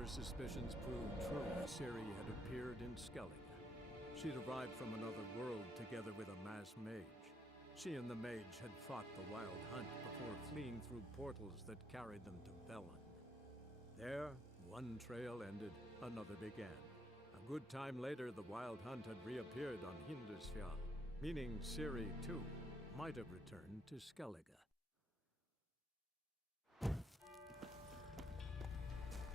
her suspicions proved true, Ciri had appeared in Skellige. She'd arrived from another world together with a masked mage. She and the mage had fought the Wild Hunt before fleeing through portals that carried them to Velen. There, one trail ended, another began. A good time later, the Wild Hunt had reappeared on Hindarsfjall, meaning Ciri, too, might have returned to Skellige.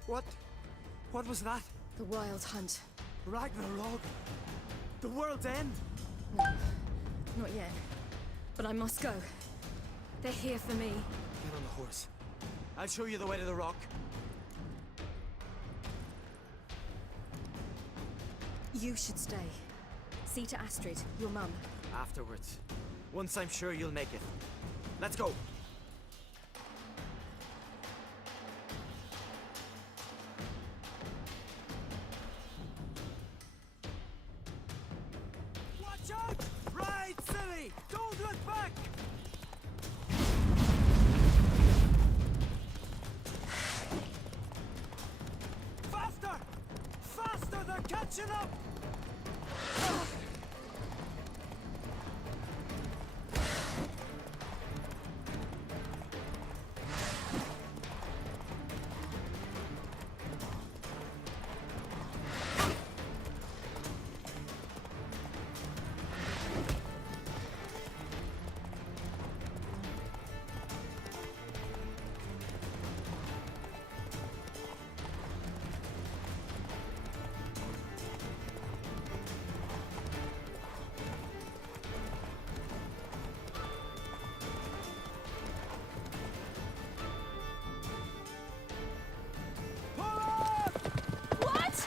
What was that? The Wild Hunt. Ragnarok? The world's end? No, not yet. But I must go. They're here for me. Get on the horse. I'll show you the way to the rock. You should stay. See to Astrid, your mum. Afterwards. Once I'm sure you'll make it. Let's go! Watch out! Ride, Ciri! Don't look back! Faster! Faster! They're catching up! What?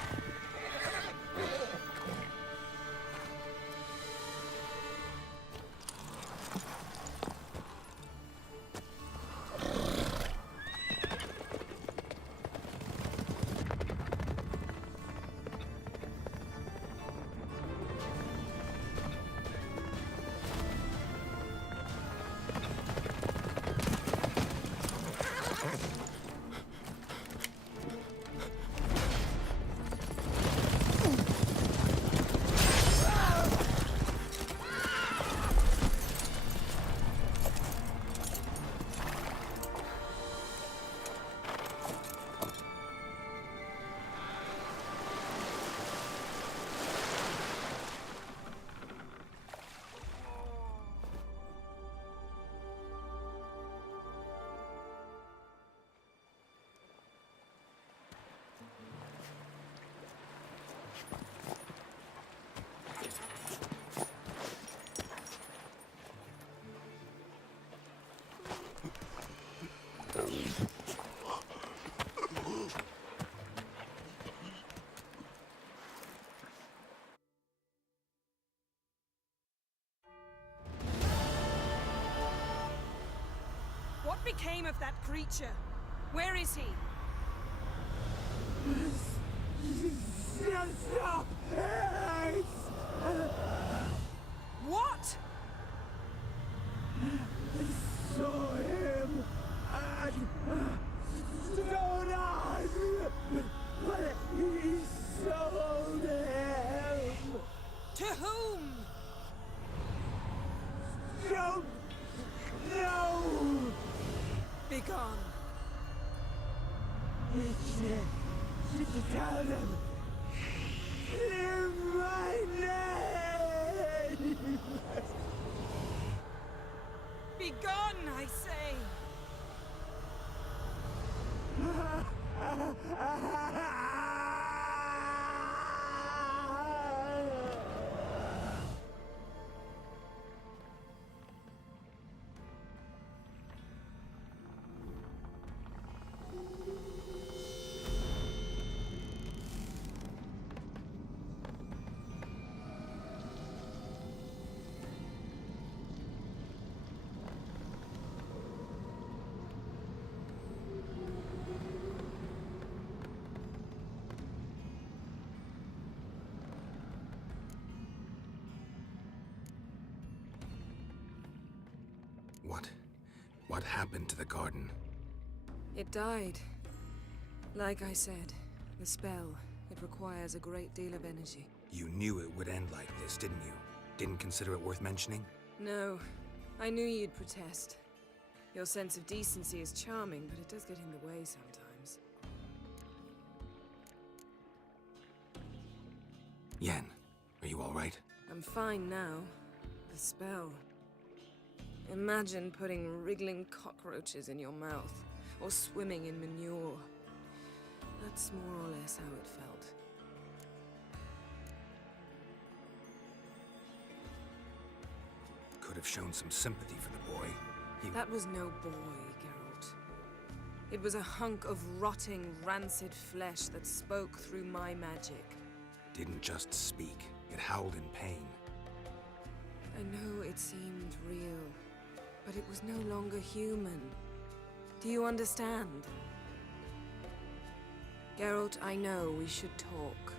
What became of that creature? Where is he? What? Saw him at Stoneheart, but he sold him. To whom? Don't know. Begone. Tell them. Clear my name. Begone, I say. What happened to the garden? It died. Like I said. The spell, it requires a great deal of energy. You knew it would end like this, didn't you? Didn't consider it worth mentioning? No, I knew you'd protest. Your sense of decency is charming, but it does get in the way sometimes. Yen, are you alright? I'm fine now. The spell. Imagine putting wriggling cockroaches in your mouth, or swimming in manure. That's more or less how it felt. Could have shown some sympathy for the boy. That was no boy, Geralt. It was a hunk of rotting, rancid flesh that spoke through my magic. Didn't just speak. It howled in pain. I know it seemed real, but it was no longer human. Do you understand? Geralt, I know we should talk,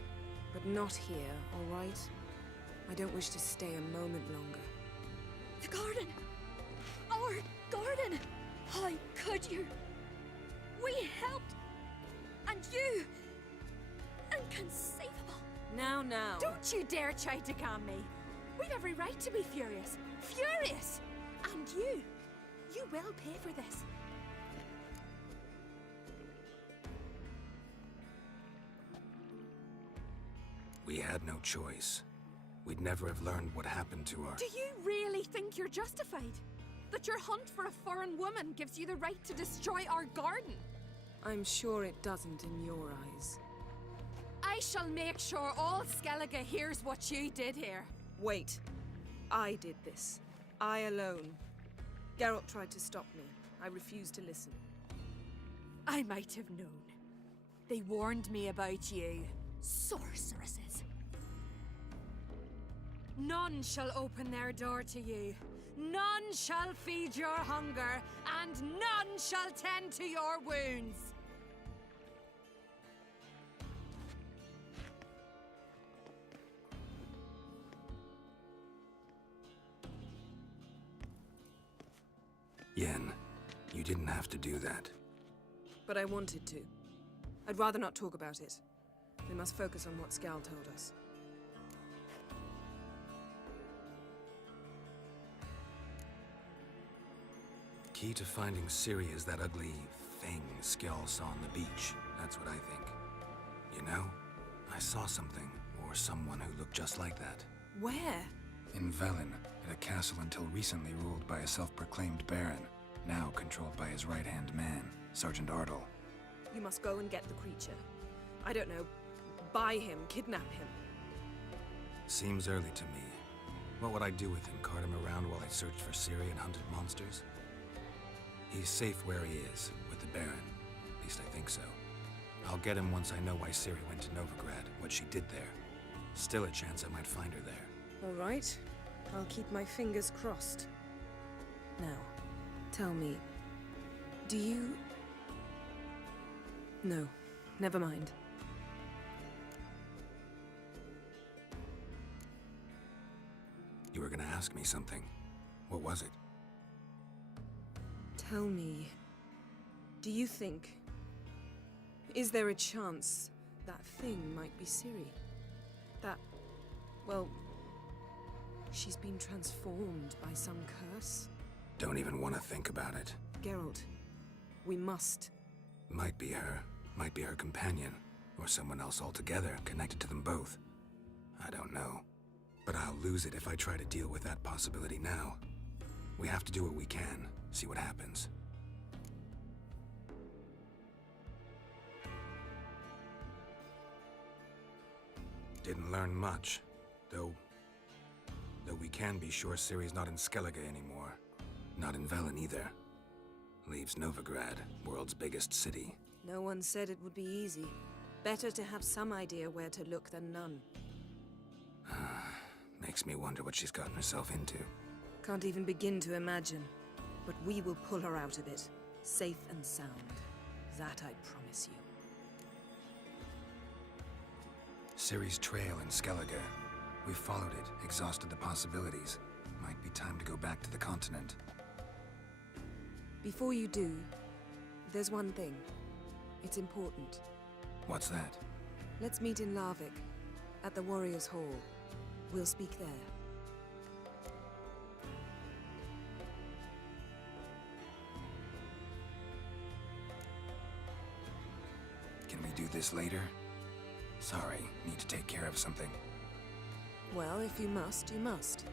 but not here, all right? I don't wish to stay a moment longer. The garden! Our garden! How could you? We helped! And you! Inconceivable! Now. Don't you dare try to calm me! We've every right to be furious! Furious! And you will pay for this. We had no choice. We'd never have learned what happened to our... Do you really think you're justified? That your hunt for a foreign woman gives you the right to destroy our garden? I'm sure it doesn't in your eyes. I shall make sure all Skellige hears what you did here. Wait. I did this. I alone. Geralt tried to stop me. I refused to listen. I might have known. They warned me about you. Sorceresses. None shall open their door to you. None shall feed your hunger, and none shall tend to your wounds. Yen, you didn't have to do that. But I wanted to. I'd rather not talk about it. We must focus on what Skal told us. Key to finding Ciri is that ugly thing Skell saw on the beach. That's what I think. You know, I saw something, or someone who looked just like that. Where? In Velen, at a castle until recently ruled by a self-proclaimed baron, now controlled by his right-hand man, Sergeant Ardle. You must go and get the creature. I don't know, buy him, kidnap him. Seems early to me. What would I do with him? Cart him around while I searched for Ciri and hunted monsters? He's safe where he is, with the Baron. At least I think so. I'll get him once I know why Ciri went to Novigrad, what she did there. Still a chance I might find her there. All right. I'll keep my fingers crossed. Now, tell me, do you... No, never mind. You were gonna ask me something. What was it? Tell me, do you think... Is there a chance that thing might be Ciri? That... well... she's been transformed by some curse? Don't even want to think about it. Geralt, we must. Might be her. Might be her companion. Or someone else altogether, connected to them both. I don't know. But I'll lose it if I try to deal with that possibility now. We have to do what we can, see what happens. Didn't learn much, though we can be sure Ciri's not in Skellige anymore. Not in Velen either. Leaves Novigrad, world's biggest city. No one said it would be easy. Better to have some idea where to look than none. Makes me wonder what she's gotten herself into. Can't even begin to imagine. But we will pull her out of it. Safe and sound. That I promise you. Ciri's trail in Skellige. We followed it, exhausted the possibilities. Might be time to go back to the continent. Before you do, there's one thing. It's important. What's that? Let's meet in Larvik, at the Warriors' Hall. We'll speak there. Can we do this later? Sorry, need to take care of something. Well, if you must, you must.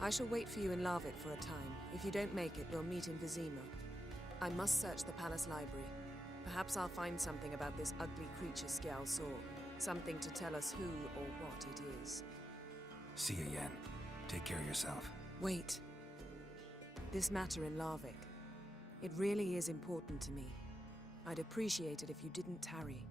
I shall wait for you in Larvik for a time. If you don't make it, we'll meet in Vizima. I must search the palace library. Perhaps I'll find something about this ugly creature Skjal saw. Something to tell us who or what it is. See you, Yen. Take care of yourself. Wait. This matter in Larvik. It really is important to me. I'd appreciate it if you didn't tarry.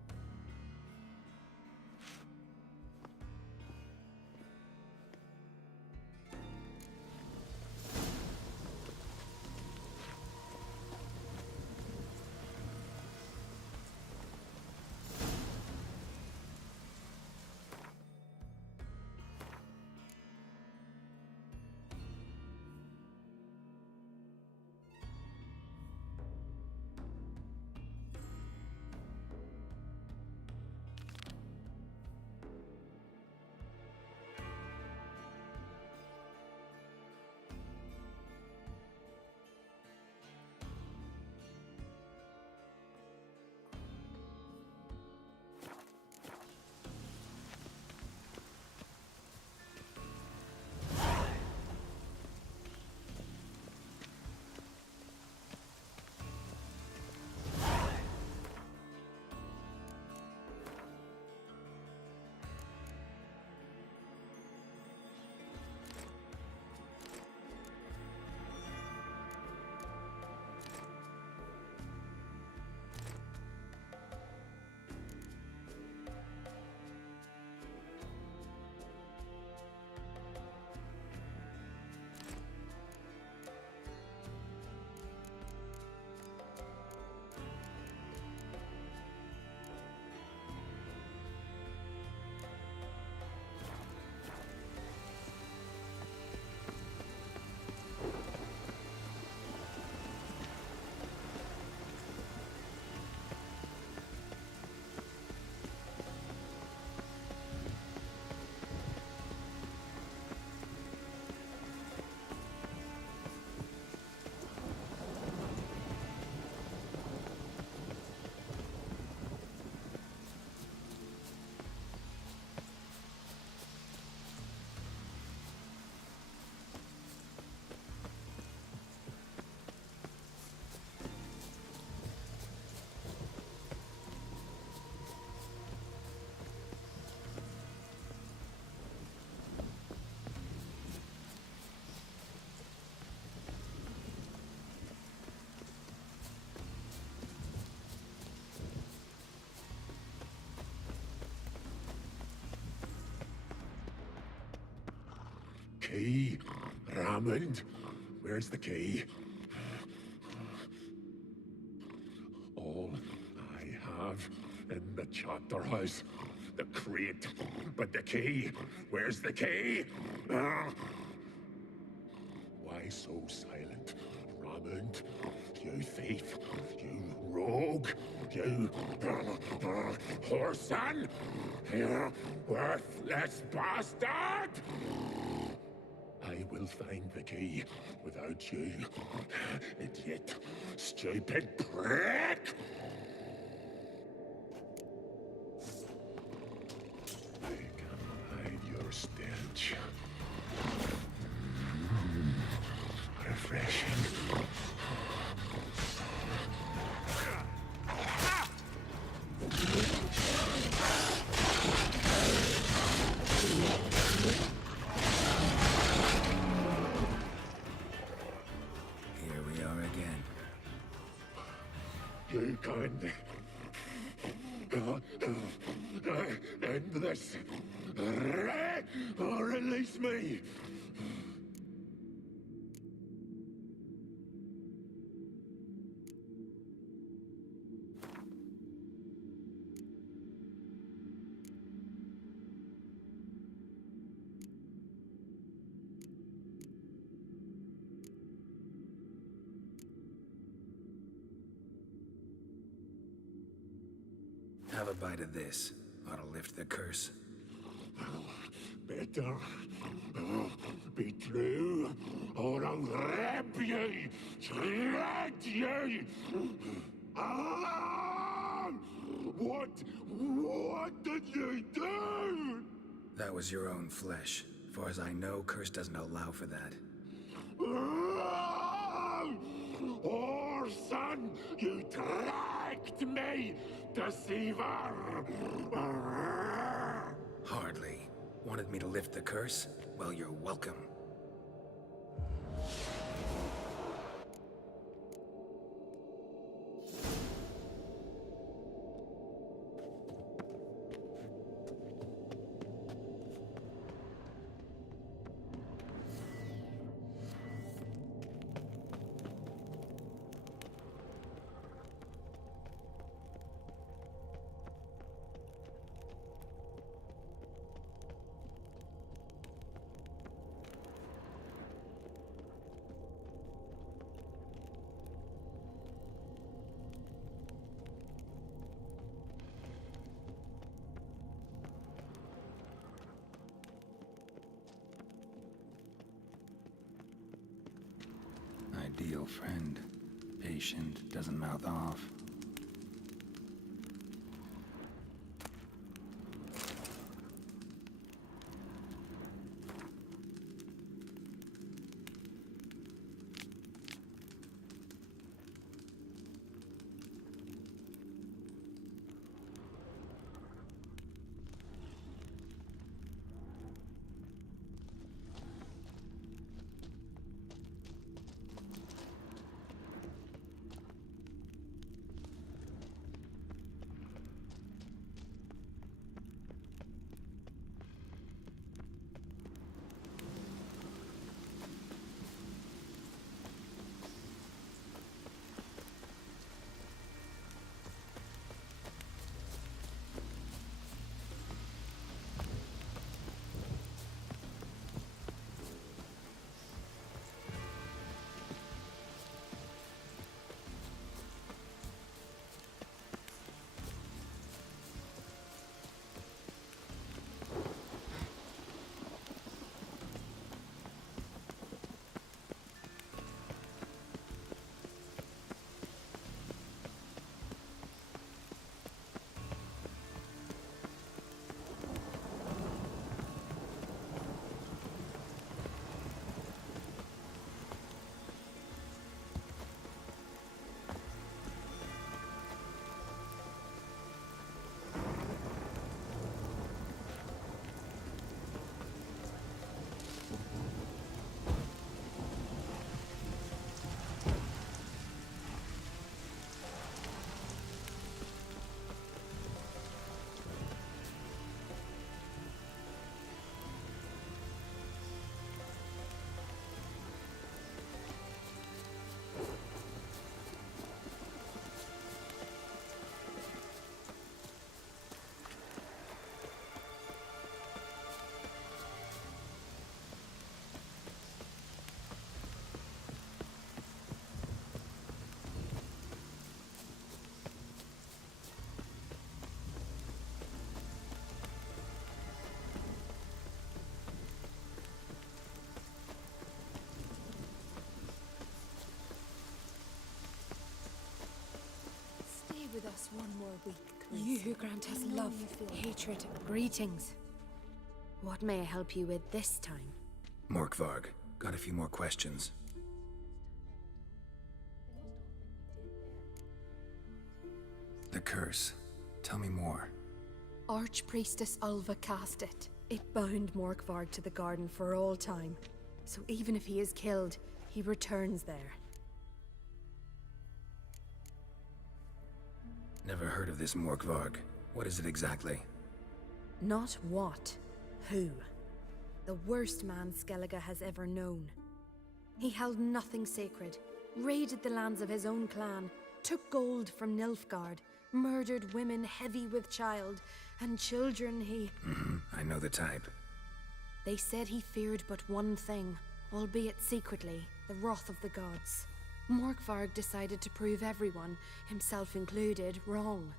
Key? Ramond? Where's the key? All I have in the chapter house. The crate. But the key? Where's the key? Ah! Why so silent, Ramond? You thief! You rogue! You whoreson! You worthless bastard! I will find the key without you, idiot, stupid prick! I can hide your stench. Refreshing. Here we are again. You can end this. Or release me. Have a bite of this. Ought to lift the curse. Better be true, or I'll rip ye, shred ye. Ah! What did you do? That was your own flesh. Far as I know, curse doesn't allow for that. Orson, you tracked me, deceiver! Hardly. Wanted me to lift the curse? Well, you're welcome. Ideal friend. Patient, doesn't mouth off. With us one more week, Chris. You who grant us love, hatred. Greetings. What may I help you with this time? Morkvarg, got a few more questions. The curse. Tell me more. Archpriestess Ulva cast it. It bound Morkvarg to the garden for all time. So even if he is killed, he returns there. Never heard of this Morkvarg. What is it exactly? Not what, who. The worst man Skellige has ever known. He held nothing sacred, raided the lands of his own clan, took gold from Nilfgaard, murdered women heavy with child, and children he... I know the type. They said he feared but one thing, albeit secretly, the wrath of the gods. Morkvarg decided to prove everyone, himself included, wrong.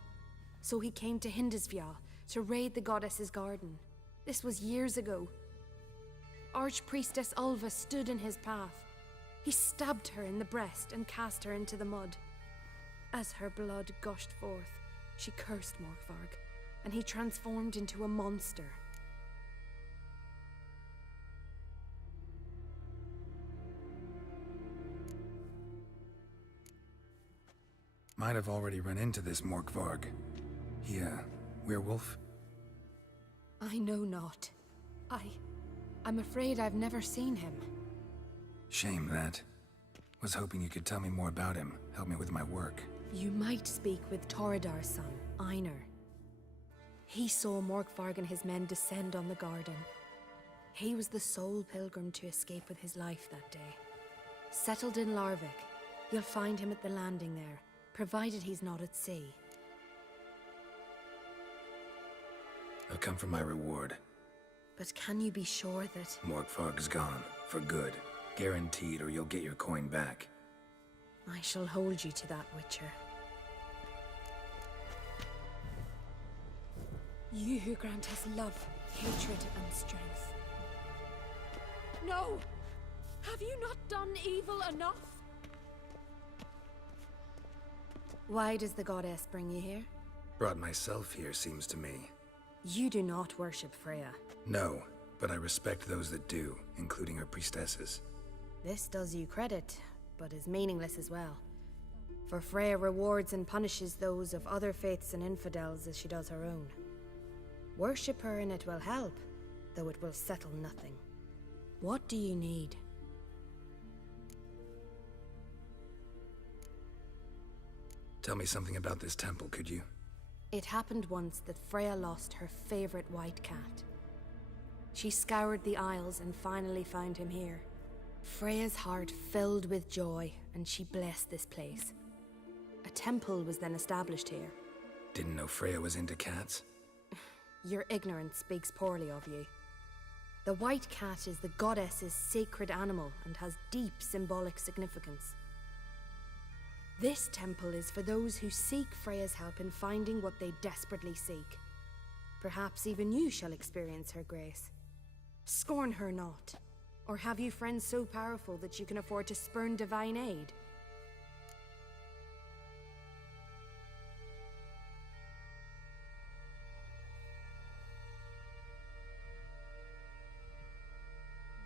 So he came to Hindisfjall to raid the goddess's garden. This was years ago. Archpriestess Ulva stood in his path. He stabbed her in the breast and cast her into the mud. As her blood gushed forth, she cursed Morkvarg, and he transformed into a monster. Might have already run into this Morkvarg. He, werewolf? I know not. I'm afraid I've never seen him. Shame that. Was hoping you could tell me more about him, help me with my work. You might speak with Toradar's son, Einar. He saw Morkvarg and his men descend on the garden. He was the sole pilgrim to escape with his life that day. Settled in Larvik, you'll find him at the landing there, provided he's not at sea. I've come for my reward. But can you be sure that... Morkvarg's gone, for good. Guaranteed, or you'll get your coin back. I shall hold you to that, Witcher. You who grant us love, hatred, and strength. No! Have you not done evil enough? Why does the goddess bring you here? Brought myself here, seems to me. You do not worship Freya. No, but I respect those that do, including her priestesses. This does you credit, but is meaningless as well. For Freya rewards and punishes those of other faiths and infidels as she does her own. Worship her and it will help, though it will settle nothing. What do you need? Tell me something about this temple, could you? It happened once that Freya lost her favorite white cat. She scoured the Isles and finally found him here. Freya's heart filled with joy, and she blessed this place. A temple was then established here. Didn't know Freya was into cats? Your ignorance speaks poorly of you. The white cat is the goddess's sacred animal and has deep symbolic significance. This temple is for those who seek Freya's help in finding what they desperately seek. Perhaps even you shall experience her grace. Scorn her not. Or have you friends so powerful that you can afford to spurn divine aid?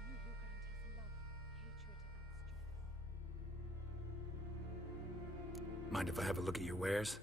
You who grant us love, hatred, and strength. Mind if I have a look at your wares?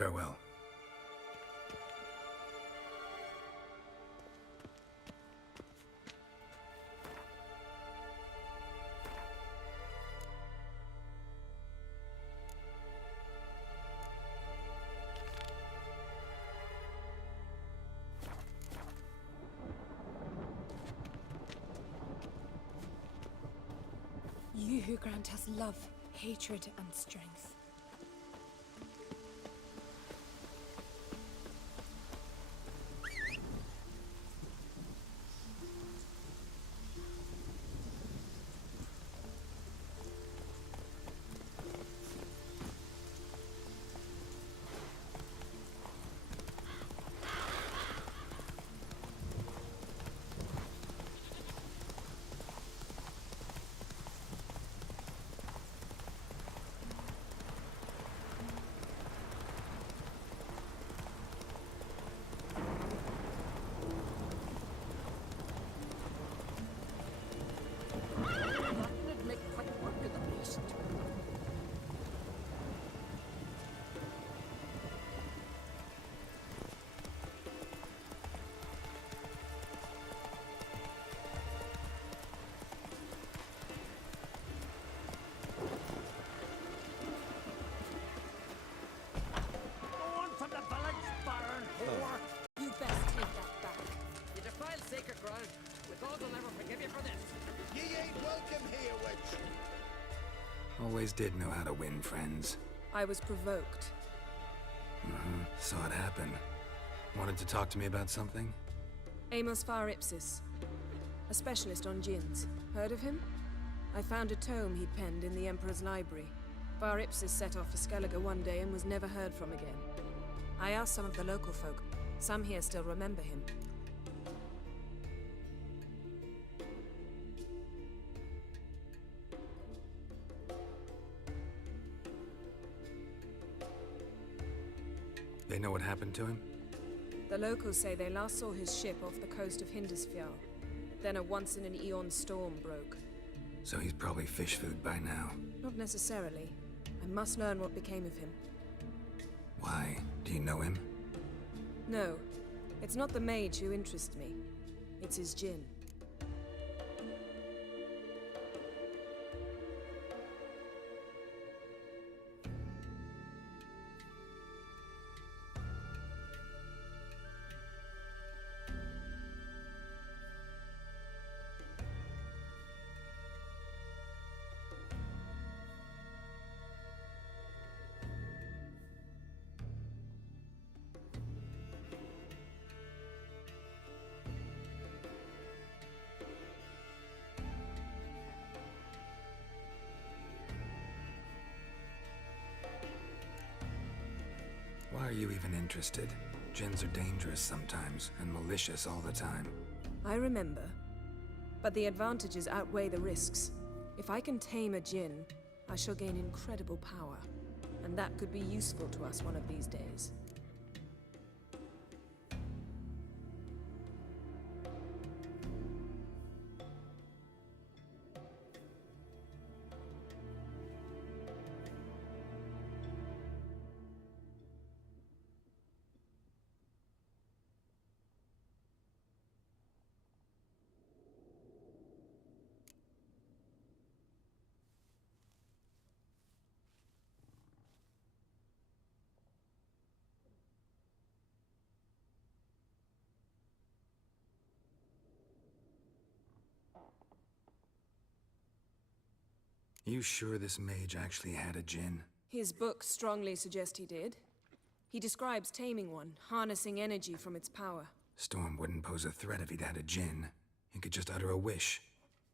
Farewell. You who grant us love, hatred, and strength. Always did know how to win friends. I was provoked. Saw it happen. Wanted to talk to me about something? Amos Far Ipsis, a specialist on djinns. Heard of him? I found a tome he'd penned in the Emperor's library. Far Ipsis set off for Skellige one day and was never heard from again. I asked some of the local folk. Some here still remember him. They know what happened to him? The locals say they last saw his ship off the coast of Hindisfjall. Then a once-in-an-eon storm broke. So he's probably fish food by now. Not necessarily. I must learn what became of him. Why? Do you know him? No. It's not the mage who interests me. It's his djinn. Why are you even interested? Djinns are dangerous sometimes, and malicious all the time. I remember. But the advantages outweigh the risks. If I can tame a djinn, I shall gain incredible power. And that could be useful to us one of these days. You sure this mage actually had a djinn? His books strongly suggest he did. He describes taming one, harnessing energy from its power. Storm wouldn't pose a threat if he'd had a djinn. He could just utter a wish.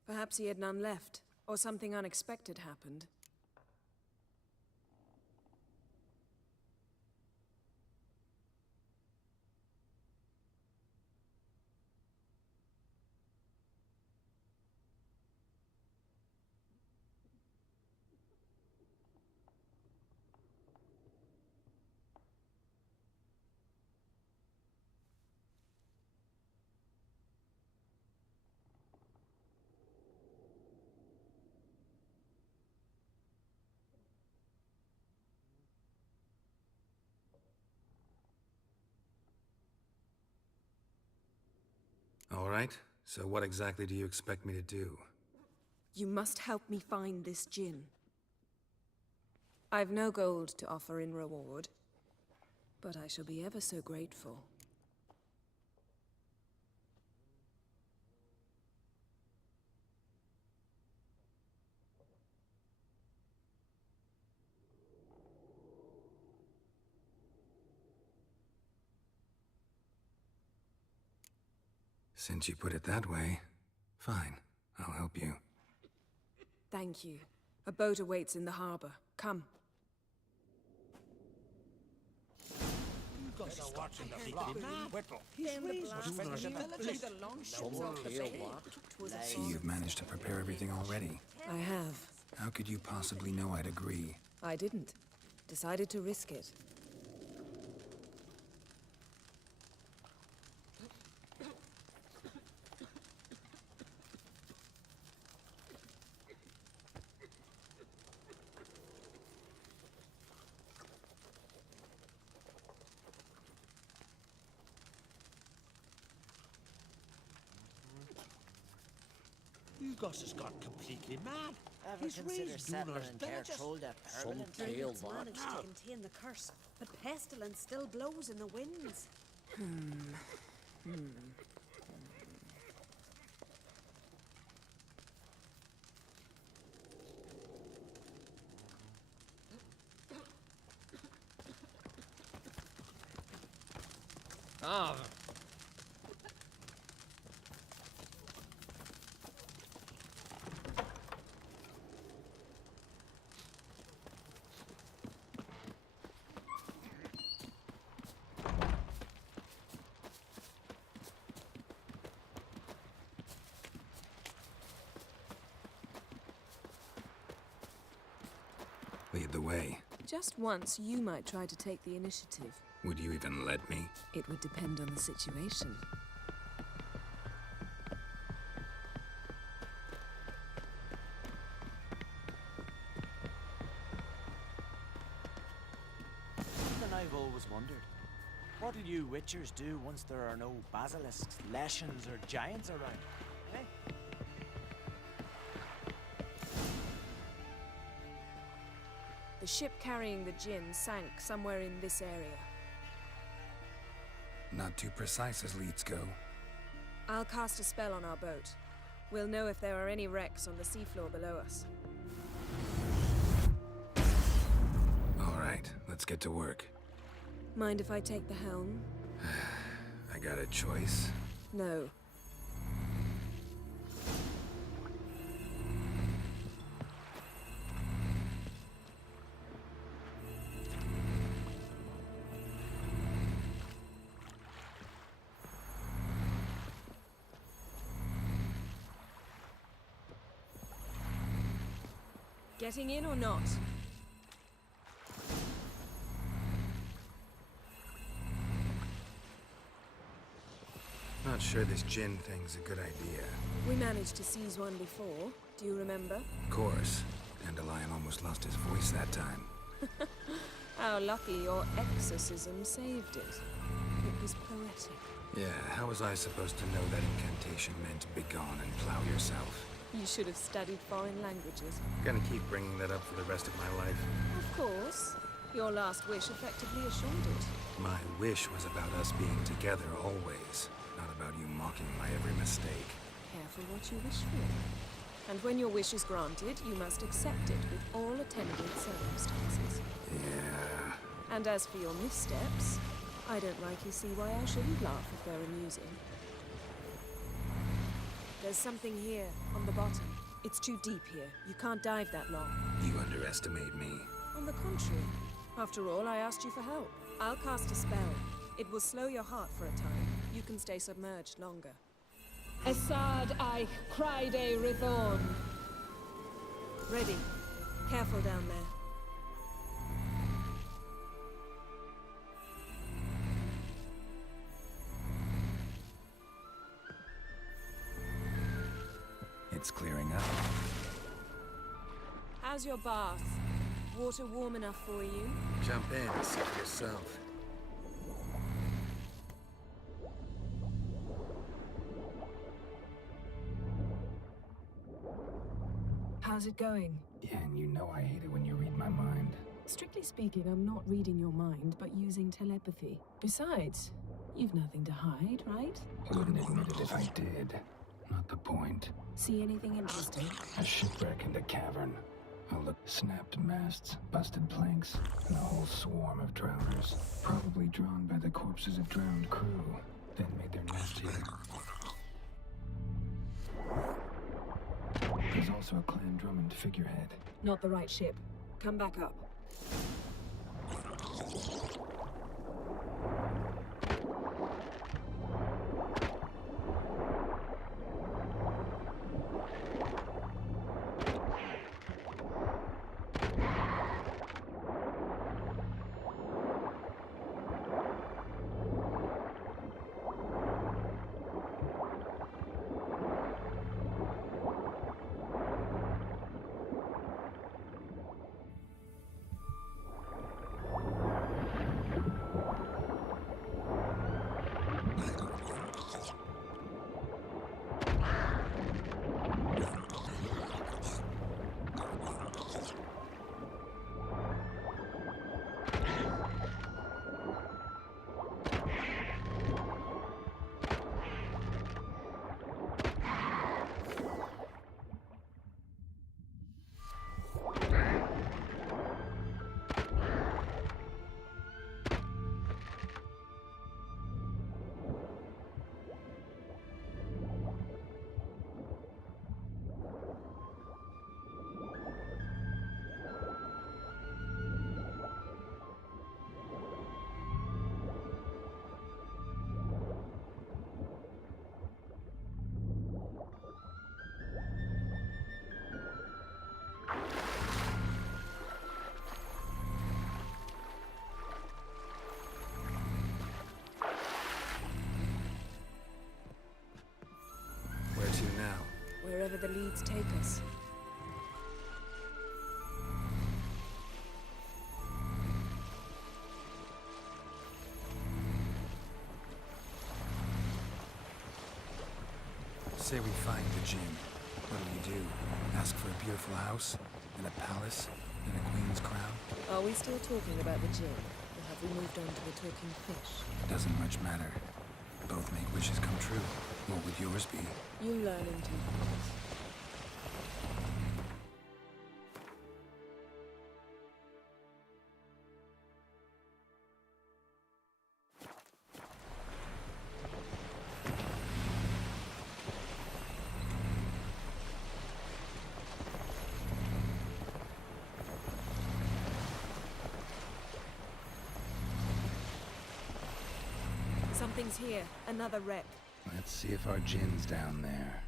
Perhaps he had none left, or something unexpected happened. All right, so what exactly do you expect me to do? You must help me find this djinn. I've no gold to offer in reward, but I shall be ever so grateful. Since you put it that way, fine, I'll help you. Thank you. A boat awaits in the harbor. Come. See, you've managed to prepare everything already. I have. How could you possibly know I'd agree? I didn't. Decided to risk it. Hugos has gone completely mad. Ever He's consider raised settling Dunar's in villages. Tertulda permanent? tail It's managed to contain the curse, but pestilence still blows in the winds. Come. Lead the way. Just once, you might try to take the initiative. Would you even let me? It would depend on the situation. Something I've always wondered. What do you witchers do once there are no basilisks, leshens, or giants around? Eh? The ship carrying the Jinn sank somewhere in this area. Not too precise as leads go. I'll cast a spell on our boat. We'll know if there are any wrecks on the seafloor below us. All right, let's get to work. Mind if I take the helm? I got a choice. No. Getting in or not? Not sure this Jinn thing's a good idea. We managed to seize one before. Do you remember? Of course. Dandelion almost lost his voice that time. How lucky your exorcism saved it. It was poetic. Yeah, how was I supposed to know that incantation meant begone and plow yourself? You should have studied foreign languages. Gonna keep bringing that up for the rest of my life. Of course. Your last wish effectively assured it. My wish was about us being together always, not about you mocking my every mistake. Careful what you wish for. And when your wish is granted, you must accept it with all attendant circumstances. Yeah. And as for your missteps, I don't rightly see why I shouldn't laugh if they're amusing. There's something here, on the bottom. It's too deep here. You can't dive that long. You underestimate me. On the contrary. After all, I asked you for help. I'll cast a spell. It will slow your heart for a time. You can stay submerged longer. Esad Eich Cryde Rithorn. Ready. Careful down there. It's clearing up. How's your bath? Water warm enough for you? Jump in and see for yourself. How's it going? Yeah, and you know I hate it when you read my mind. Strictly speaking, I'm not reading your mind, but using telepathy. Besides, you've nothing to hide, right? Wouldn't admit it if I did. Not the point. See anything interesting? A shipwreck in the cavern. A look, snapped masts, busted planks, and a whole swarm of drowners. Probably drawn by the corpses of drowned crew, then made their nest here. There's also a Clan Drummond figurehead. Not the right ship. Come back up. wherever the leads take us. Say we find the Jinn. What do? Ask for a beautiful house? And a palace? And a queen's crown? Are we still talking about the Jinn? Or have we moved on to the talking fish? Doesn't much matter. Both make wishes come true. What would yours be? You learn in due course. Something's here. Another wreck. Let's see if our Jinn's down there.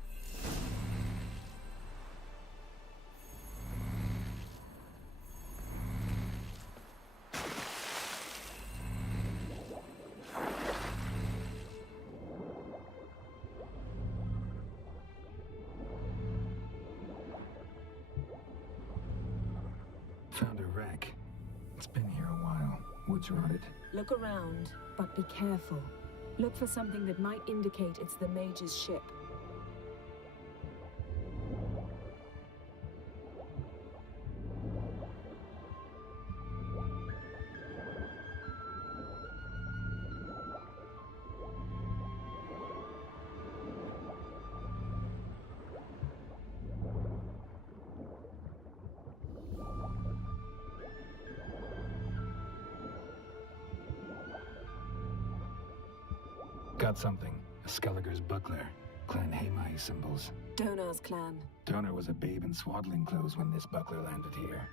Found a wreck. It's been here a while. Wood's rotted. Look around, but be careful. Look for something that might indicate it's the mage's ship. Got something. A Skellige's buckler. Clan Hamai symbols. Donar's clan. Donar was a babe in swaddling clothes when this buckler landed here.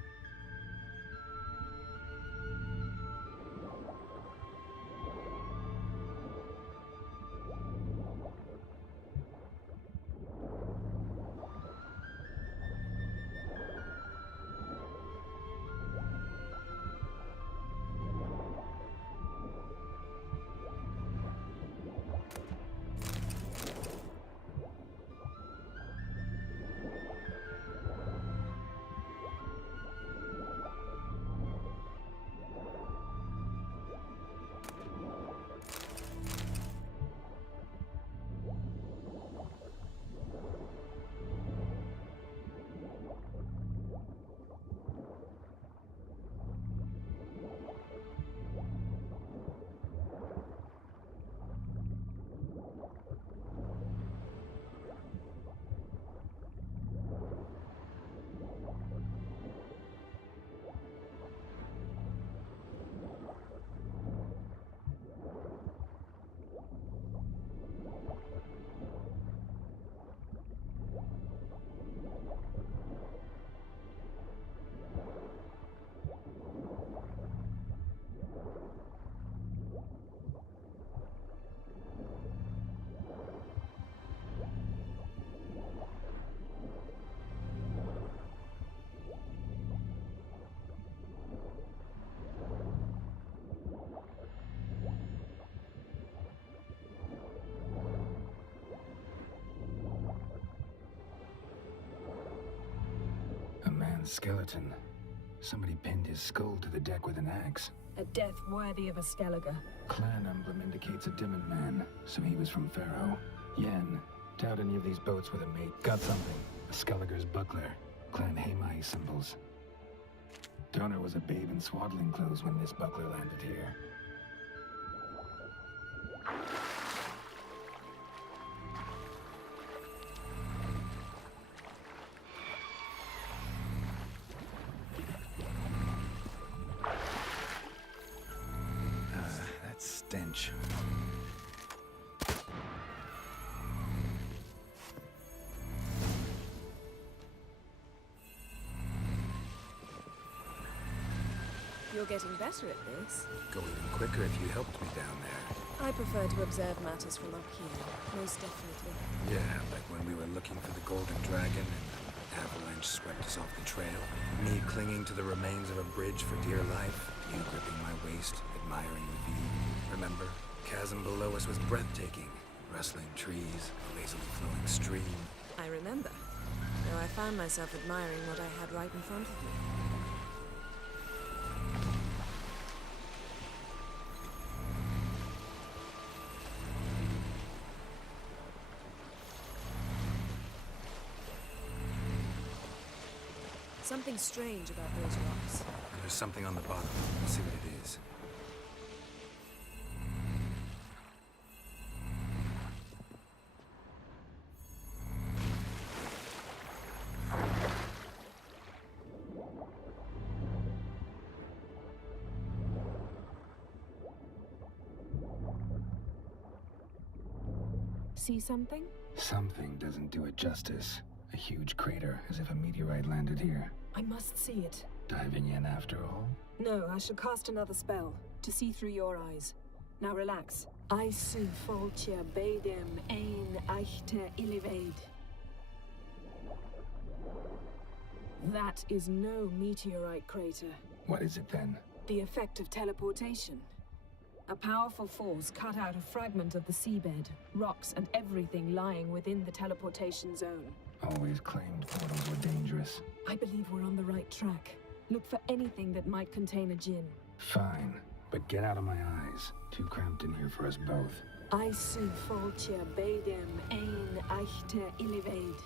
Skeleton. Somebody pinned his skull to the deck with an axe. A death worthy of a Skellige. Clan emblem indicates a Dimmen man, so he was from Pharaoh. Yen, doubt any of these boats with a mate. Got something. A Skellige's buckler. Clan Hamai symbols. Donar was a babe in swaddling clothes when this buckler landed here. Stench. You're getting better at this. Go even quicker if you helped me down there. I prefer to observe matters from up here, most definitely. Yeah, like when we were looking for the Golden Dragon and the avalanche swept us off the trail. Me clinging to the remains of a bridge for dear life. You gripping my waist, admiring the view. Remember? Chasm below us was breathtaking. Rustling trees, a lazily flowing stream. I remember. though I found myself admiring what I had right in front of me. Something strange about those rocks. And there's something on the bottom. Let's see what it is. See something? Something doesn't do it justice. A huge crater, as if a meteorite landed here. I must see it. Diving in after all? No, I shall cast another spell to see through your eyes. Now relax. I su foltia bedem ein eichte illivaid. That is no meteorite crater. What is it then? The effect of teleportation. A powerful force cut out a fragment of the seabed, rocks and everything lying within the teleportation zone. Always claimed portals were dangerous. I believe we're on the right track. Look for anything that might contain a djinn. Fine, but get out of my eyes. Too cramped in here for us both. I su foltia bedem ein eichte illivaid.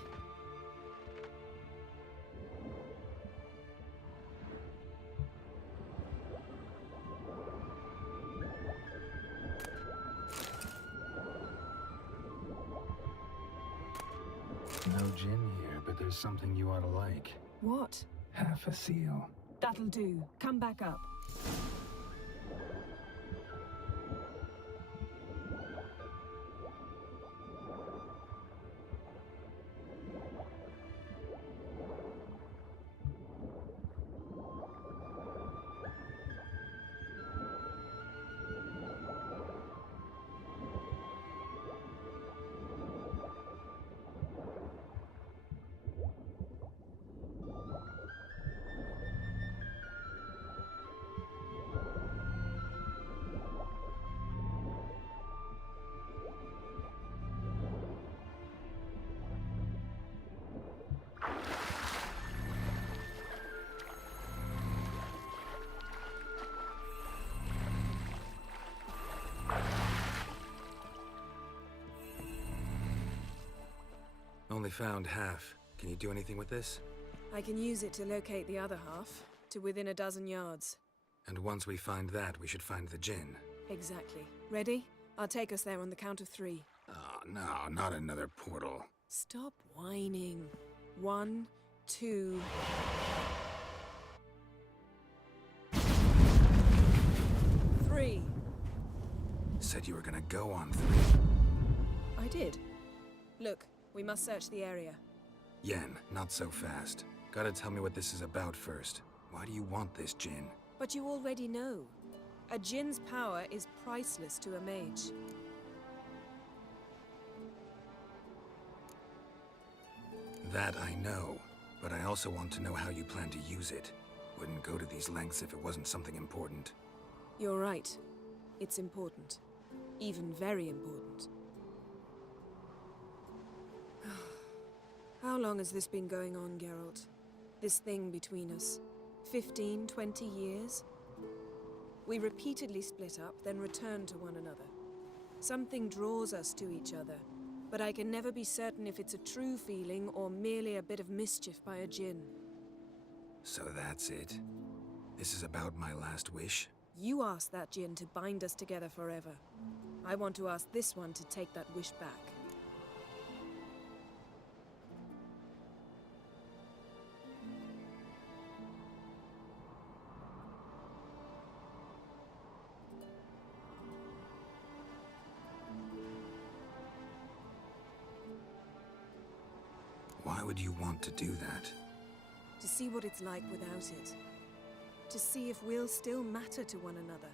No gin here, but there's something you ought to like. What? Half a seal. That'll do. Come back up. Only found half. Can you do anything with this? I can use it to locate the other half, to within a dozen yards. And once we find that, we should find the djinn. Exactly. Ready? I'll take us there on the count of 3. Oh, no, not another portal. Stop whining. 1, 2... Three. Said you were gonna go on 3. I did. Look, we must search the area. Yen, not so fast. Gotta tell me what this is about first. Why do you want this djinn? But you already know. A djinn's power is priceless to a mage. That I know, but I also want to know how you plan to use it. Wouldn't go to these lengths if it wasn't something important. You're right. It's important. Even very important. How long has this been going on, Geralt? This thing between us? 15, 20 years? We repeatedly split up, then returned to one another. Something draws us to each other, but I can never be certain if it's a true feeling or merely a bit of mischief by a djinn. So that's it? This is about my last wish? You asked that djinn to bind us together forever. I want to ask this one to take that wish back. Why would you want to do that? To see what it's like without it. To see if we'll still matter to one another.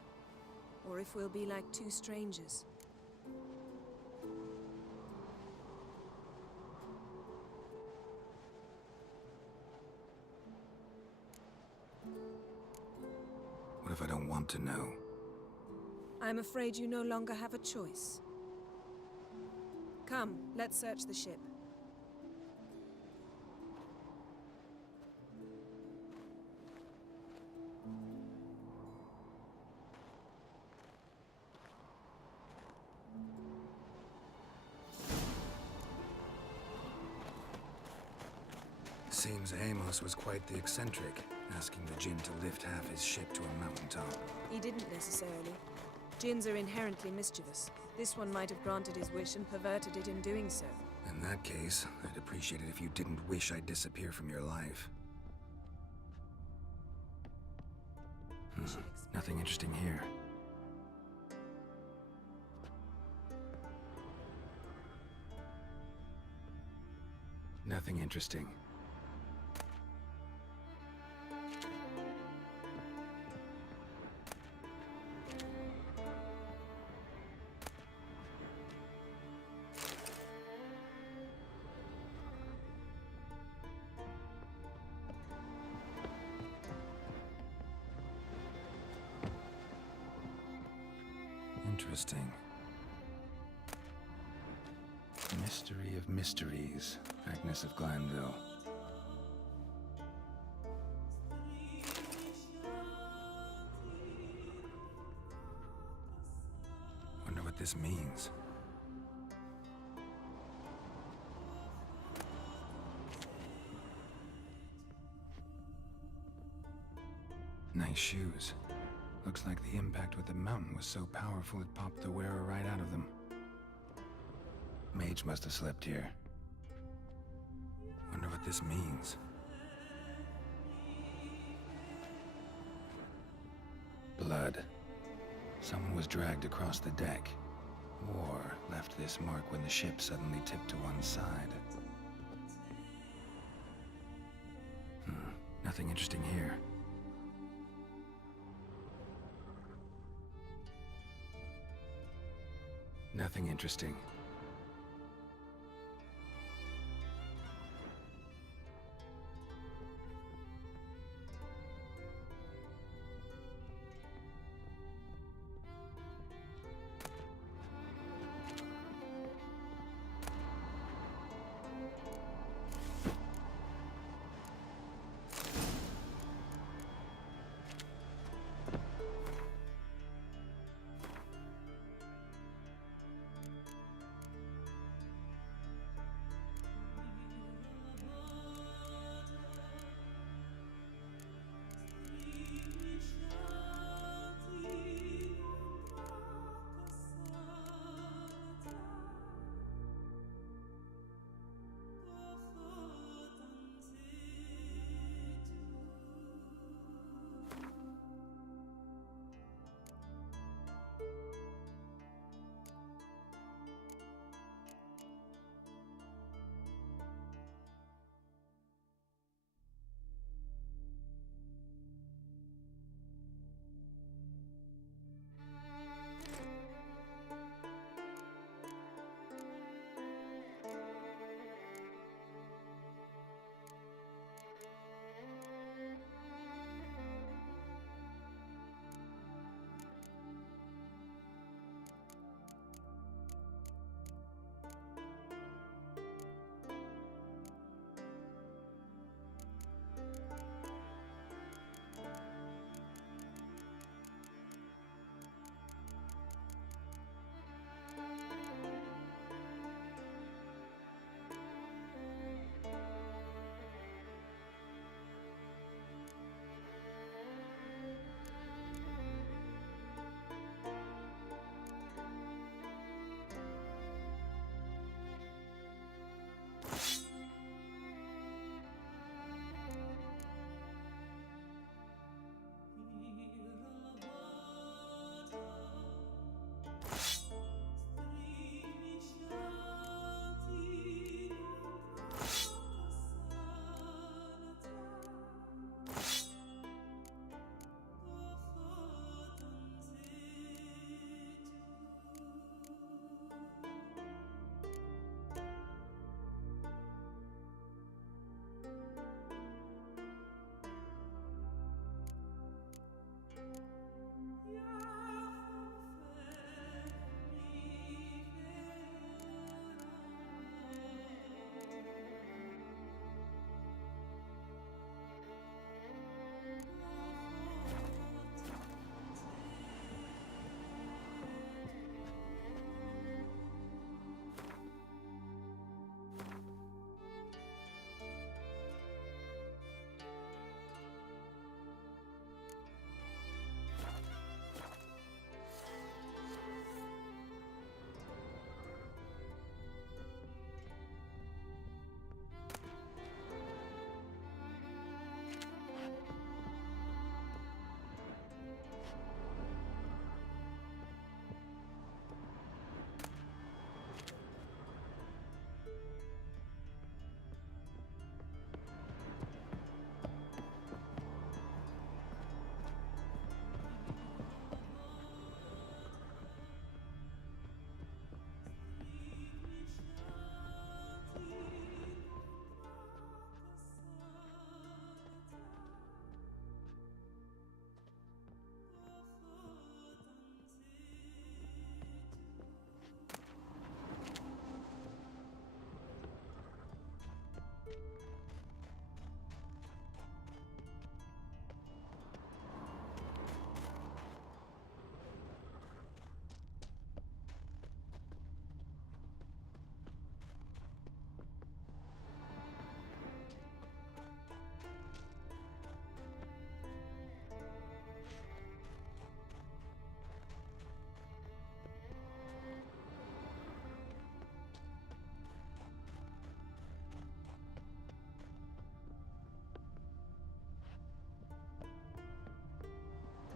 Or if we'll be like two strangers. What if I don't want to know? I'm afraid you no longer have a choice. Come, let's search the ship. Seems Amos was quite the eccentric, asking the Jinn to lift half his ship to a mountaintop. He didn't necessarily. Jinns are inherently mischievous. This one might have granted his wish and perverted it in doing so. In that case, I'd appreciate it if you didn't wish I'd disappear from your life. Nothing interesting here. Nothing interesting. Interesting. Mystery of mysteries, Agnes of Glanville. Wonder what this means. Nice shoes. Looks like the impact with the mountain was so powerful it popped the wearer right out of them. Mage must have slept here. Wonder what this means. Blood. Someone was dragged across the deck. War left this mark when the ship suddenly tipped to one side. Nothing interesting here. Nothing interesting.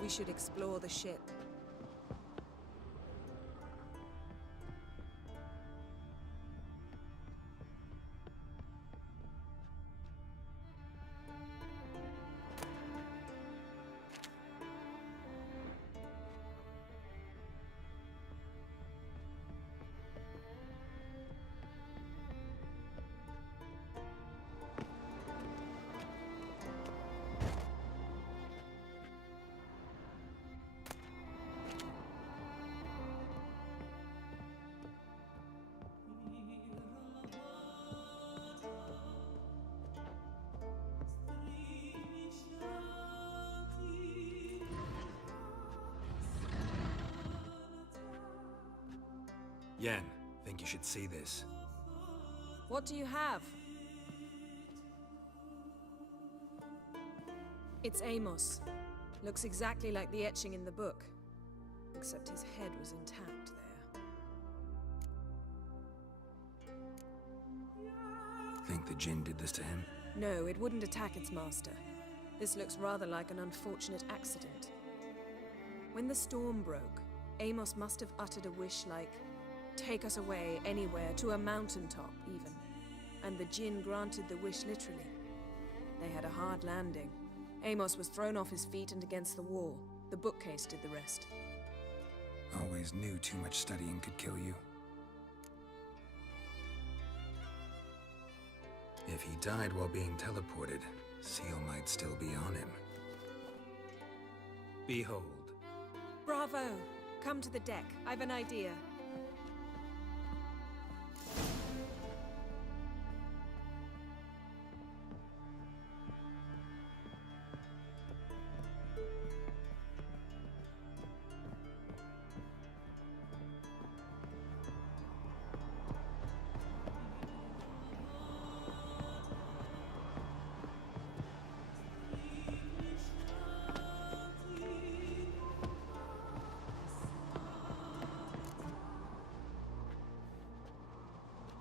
We should explore the ship. Yen, think you should see this. What do you have? It's Amos. Looks exactly like the etching in the book. Except his head was intact there. Think the Jinn did this to him? No, it wouldn't attack its master. This looks rather like an unfortunate accident. When the storm broke, Amos must have uttered a wish like, "Take us away, anywhere, to a mountaintop, even." And the Jinn granted the wish literally. They had a hard landing. Amos was thrown off his feet and against the wall. The bookcase did the rest. Always knew too much studying could kill you. If he died while being teleported, Seal might still be on him. Behold. Bravo! Come to the deck. I've an idea.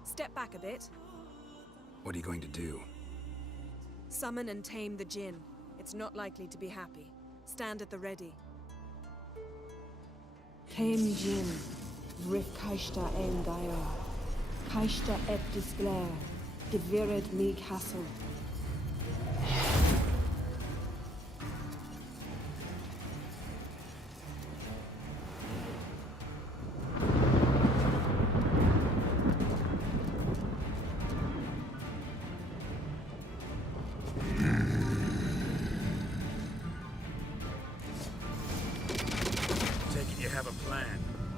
Step back a bit. What are you going to do? Summon and tame the Jinn. It's not likely to be happy. Stand at the ready. Tame Jinn, Rif Kaishta en Gaia, Kaishta et Disblair, Devired me Castle.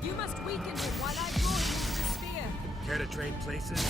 You must weaken him while I draw him into the sphere. Care to trade places?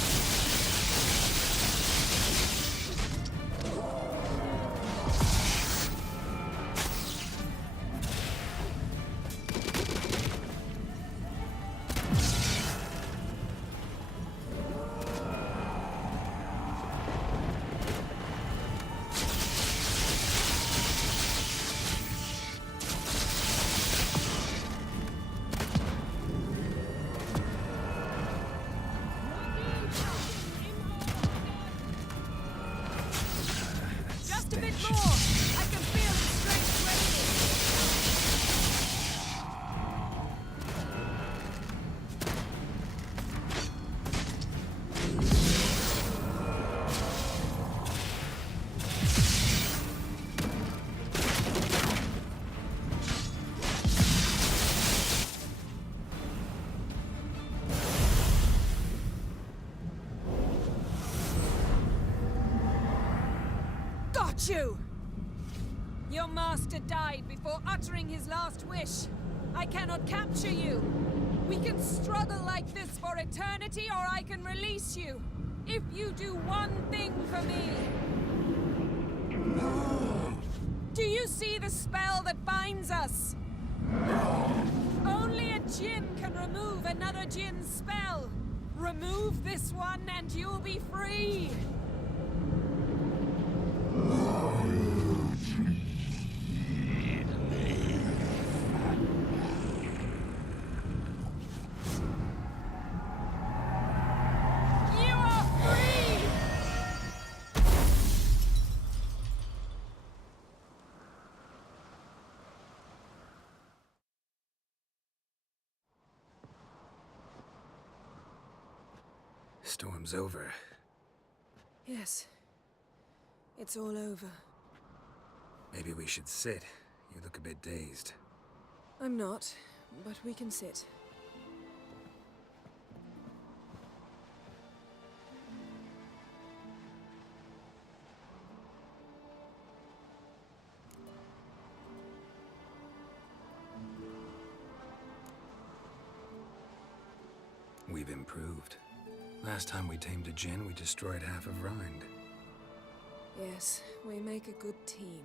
You! Your master died before uttering his last wish. I cannot capture you. We can struggle like this for eternity, or I can release you. If you do one thing for me. Do you see the spell that binds us? Only a Jinn can remove another Jinn's spell. Remove this one and you'll be free. storm's over. Yes. It's all over. Maybe we should sit. You look a bit dazed. I'm not, but we can sit. We've improved. Last time we tamed a djinn, we destroyed half of Rind. Yes, we make a good team.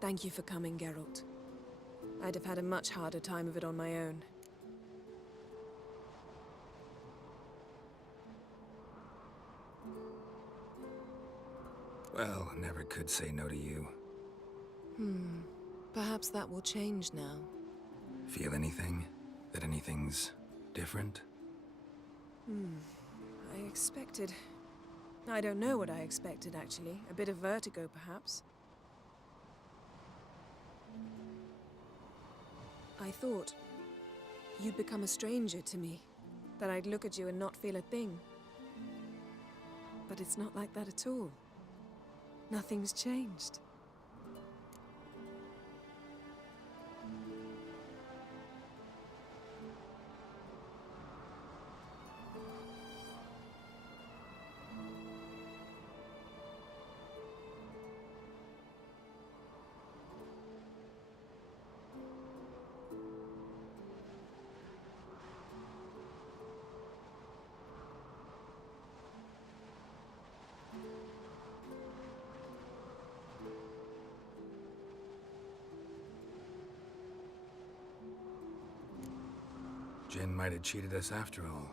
Thank you for coming, Geralt. I'd have had a much harder time of it on my own. Well, never could say no to you. Perhaps that will change now. Feel anything? That anything's different? I expected... I don't know what I expected, actually. A bit of vertigo, perhaps. I thought you'd become a stranger to me. That I'd look at you and not feel a thing. But it's not like that at all. Nothing's changed. Jinn might have cheated us after all.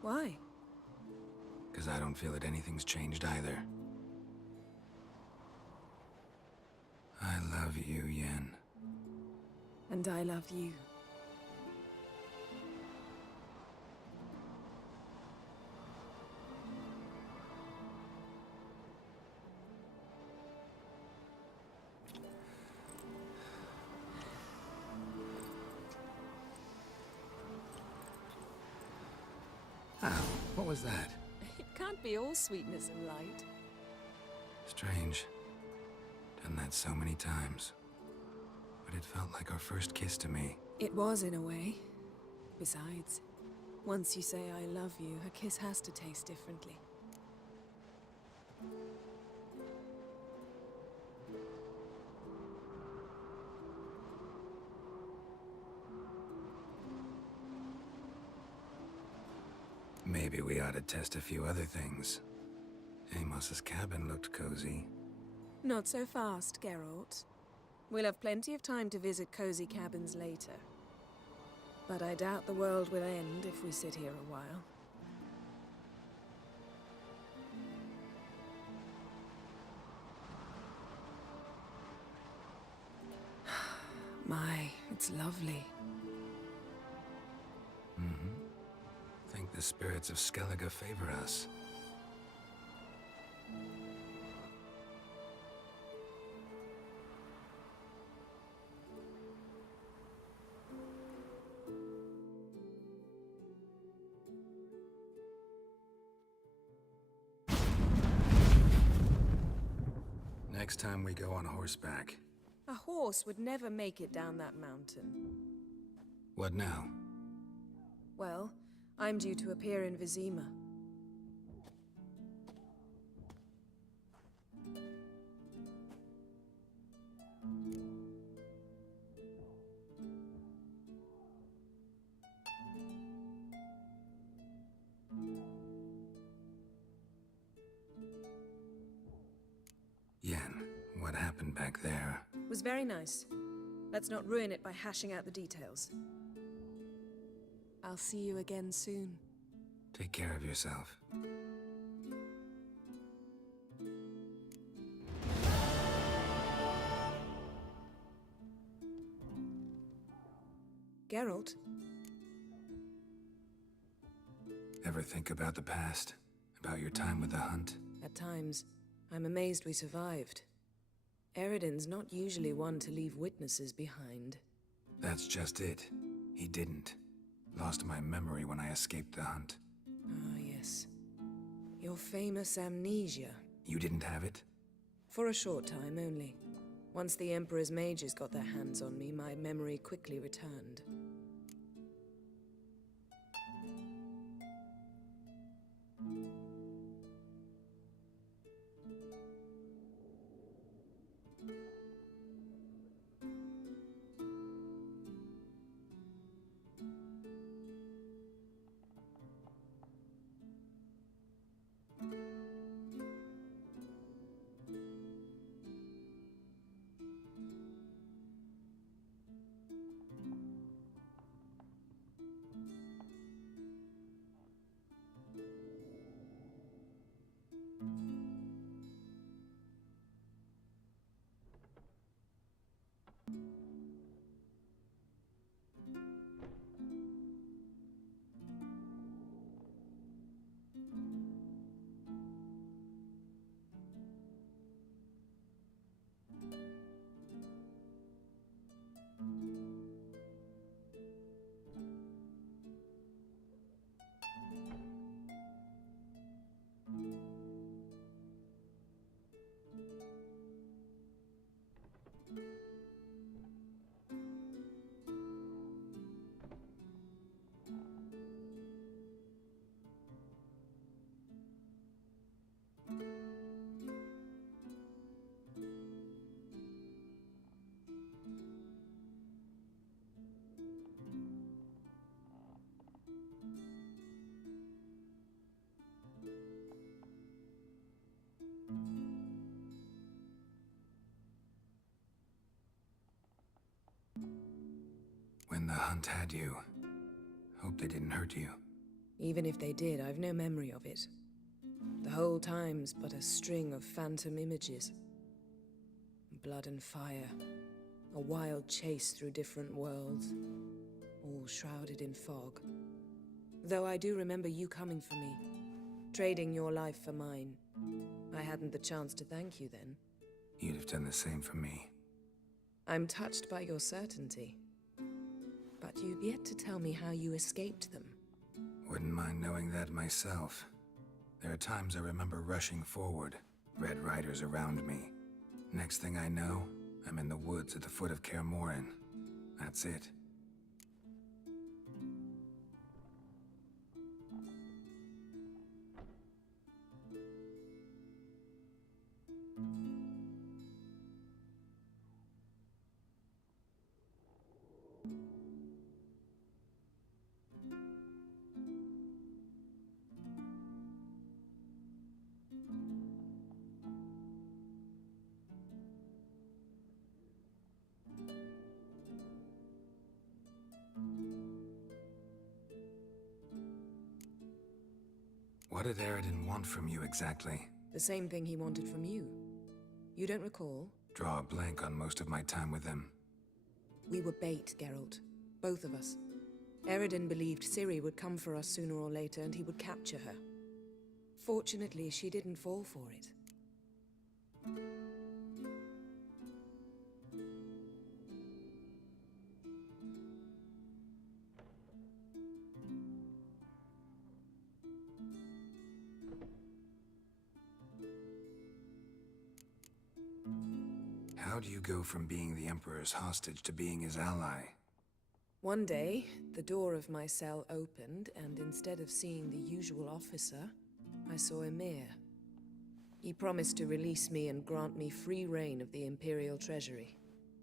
Why? Because I don't feel that anything's changed either. I love you, Yen. And I love you. Ow, what was that? It can't be all sweetness and light. Strange. Done that so many times. But it felt like our first kiss to me. It was, in a way. Besides, once you say I love you, a kiss has to taste differently. Maybe we ought to test a few other things. Amos's cabin looked cozy. Not so fast, Geralt. We'll have plenty of time to visit cozy cabins later. But I doubt the world will end if we sit here a while. My, it's lovely. Think the spirits of Skellige favor us. Next time we go on horseback. A horse would never make it down that mountain. What now? Well, I'm due to appear in Vizima. Yen, what happened back there? Was very nice. Let's not ruin it by hashing out the details. I'll see you again soon. Take care of yourself. Geralt? Ever think about the past? About your time with the Hunt? At times, I'm amazed we survived. Eredin's not usually one to leave witnesses behind. That's just it. He didn't. Lost my memory when I escaped the hunt. Ah, yes. Your famous amnesia. You didn't have it? For a short time only. Once the Emperor's mages got their hands on me, my memory quickly returned. When the hunt had you, hope they didn't hurt you. Even if they did, I've no memory of it. The whole time's but a string of phantom images. Blood and fire. A wild chase through different worlds. All shrouded in fog. Though I do remember you coming for me. Trading your life for mine. I hadn't the chance to thank you then. You'd have done the same for me. I'm touched by your certainty. But you've yet to tell me how you escaped them. Wouldn't mind knowing that myself. There are times I remember rushing forward, Red Riders around me. Next thing I know, I'm in the woods at the foot of Kaer Morhen. That's it. What did Eredin want from you exactly? The same thing he wanted from you. You don't recall? Draw a blank on most of my time with them. We were bait, Geralt. Both of us. Eredin believed Ciri would come for us sooner or later and he would capture her. Fortunately, she didn't fall for it. How do you go from being the Emperor's hostage to being his ally? One day, the door of my cell opened, and instead of seeing the usual officer, I saw Emhyr. He promised to release me and grant me free reign of the Imperial Treasury,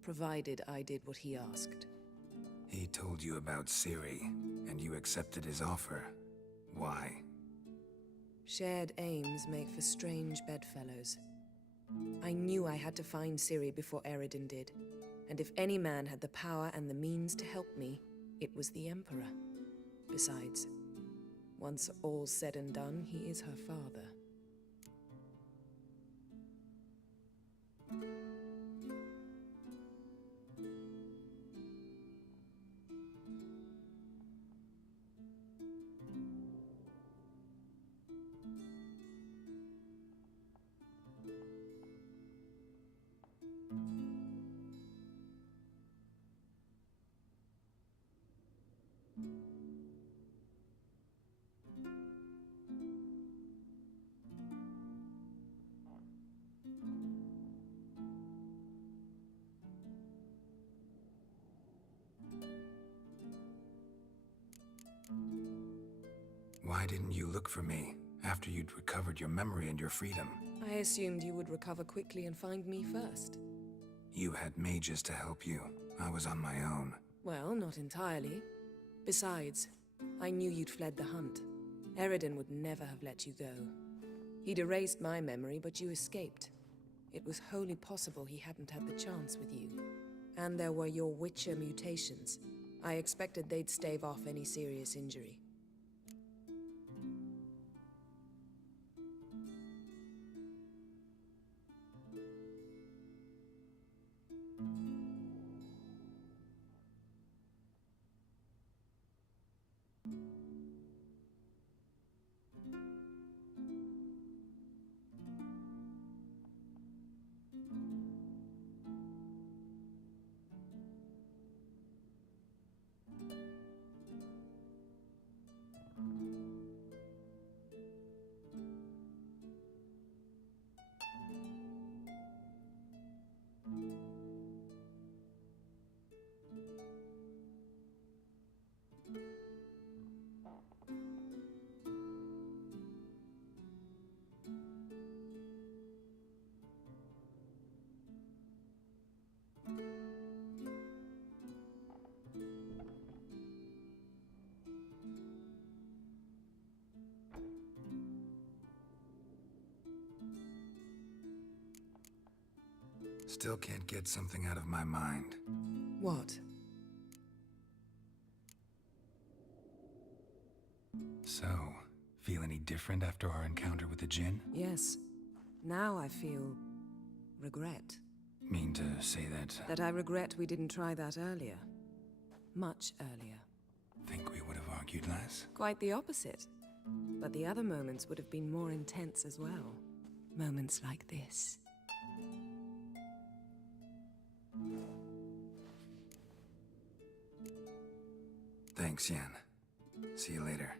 provided I did what he asked. He told you about Ciri, and you accepted his offer. Why? Shared aims make for strange bedfellows. I knew I had to find Ciri before Eredin did, and if any man had the power and the means to help me, it was the Emperor. Besides, once all's said and done, he is her father. Why didn't you look for me after you'd recovered your memory and your freedom? I assumed you would recover quickly and find me first. You had mages to help you. I was on my own. Well, not entirely. Besides, I knew you'd fled the hunt. Eridan would never have let you go. He'd erased my memory, but you escaped. It was wholly possible he hadn't had the chance with you. And there were your Witcher mutations. I expected they'd stave off any serious injury. Still can't get something out of my mind. What? So, feel any different after our encounter with the Jinn? Yes. Now I feel... regret. Mean to say that... That I regret we didn't try that earlier. Much earlier. Think we would have argued less? Quite the opposite. But the other moments would have been more intense as well. Moments like this. Thanks, Yen. See you later.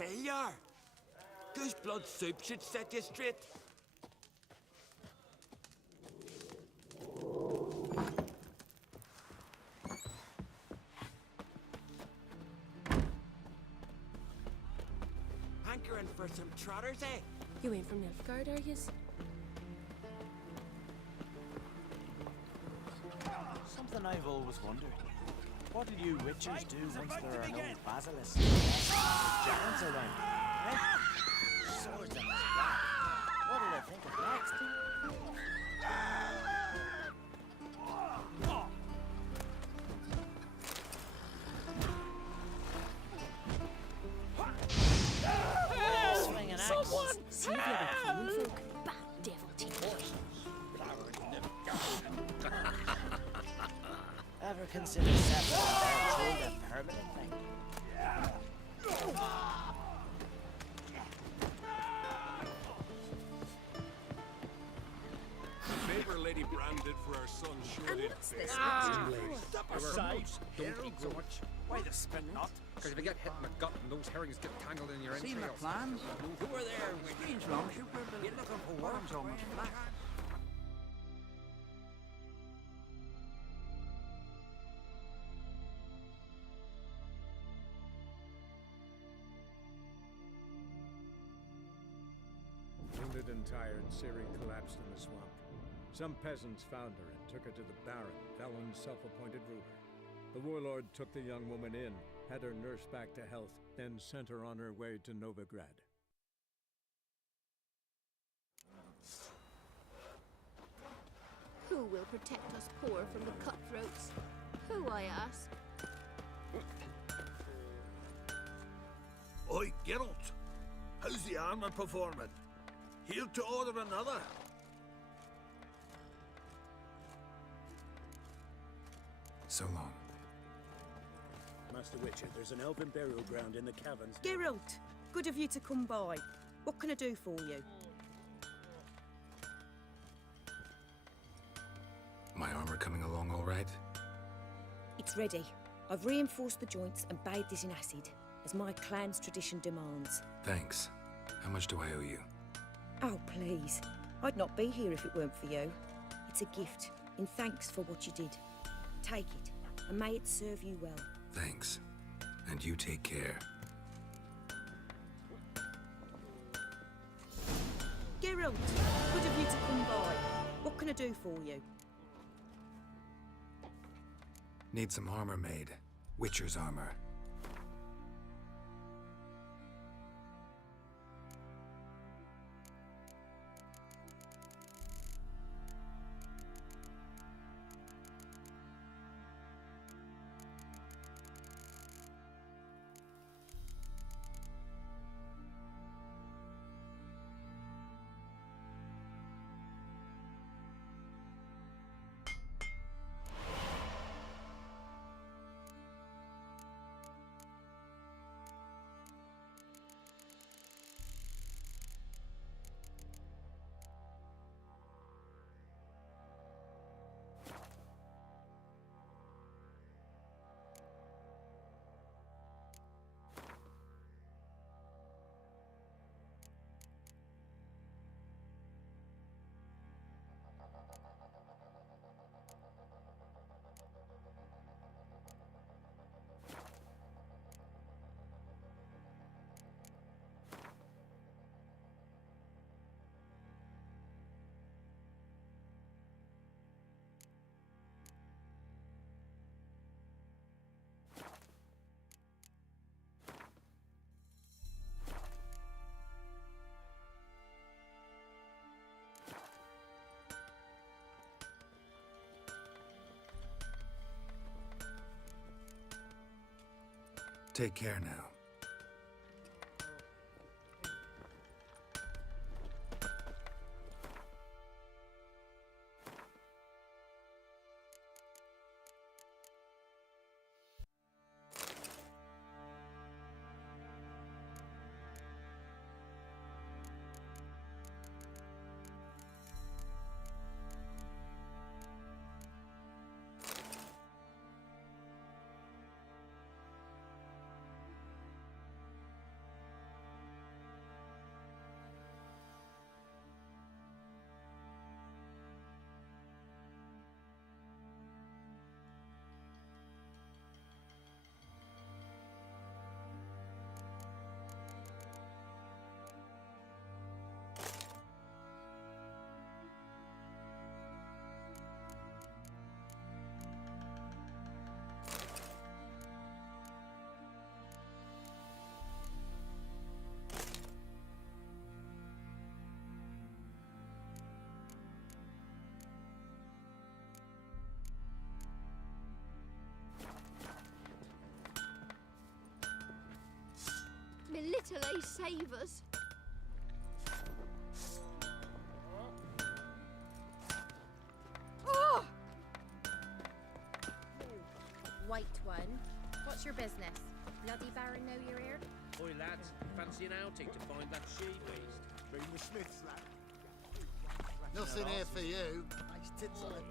Hey, you are. Goose blood soup should set you straight. Hankering for some trotters, eh? You ain't from Nilfgaard, are yous? Something I've always wondered. What do you witchers do once there are no basilisks, giants around? Eh? Swords and that. What did I think of next? Swing an axe. See if you're the common folk. Bad devil teeth. Ever consider separating their children permanently. The favor Lady Brand did for our son surely And what's this? Step aside, herring so much. Why the spit not? Because if you get hit in the gut and those herrings get tangled in your Seen the entrails. plans? Who are there? Strange longship we're building. Looking for worms on much flat. Wounded and tired, Ciri collapsed in the swamp. Some peasants found her and took her to the Baron, Valen's self-appointed ruler. The warlord took the young woman in, had her nursed back to health, then sent her on her way to Novigrad. Who will protect us poor from the cutthroats? Who, I ask? Oi, Geralt! How's the armor performing? Here to order another? So long. Master Witcher, there's an elven burial ground in the caverns. Geralt, good of you to come by. What can I do for you? My armor coming along all right? It's ready. I've reinforced the joints and bathed it in acid, as my clan's tradition demands. Thanks. How much do I owe you? Oh, please. I'd not be here if it weren't for you. It's a gift, in thanks for what you did. Take it, and may it serve you well. Thanks. And you take care. Geralt, good of you to come by. What can I do for you? Need some armor made. Witcher's armor. Take care now. My little ace save us. white one. What's your business? Bloody Baron know you're here? Oi, lads, fancy an outing to find that she-beast? Bring the Smiths, lad. Nothing here for you. Nice tits on it.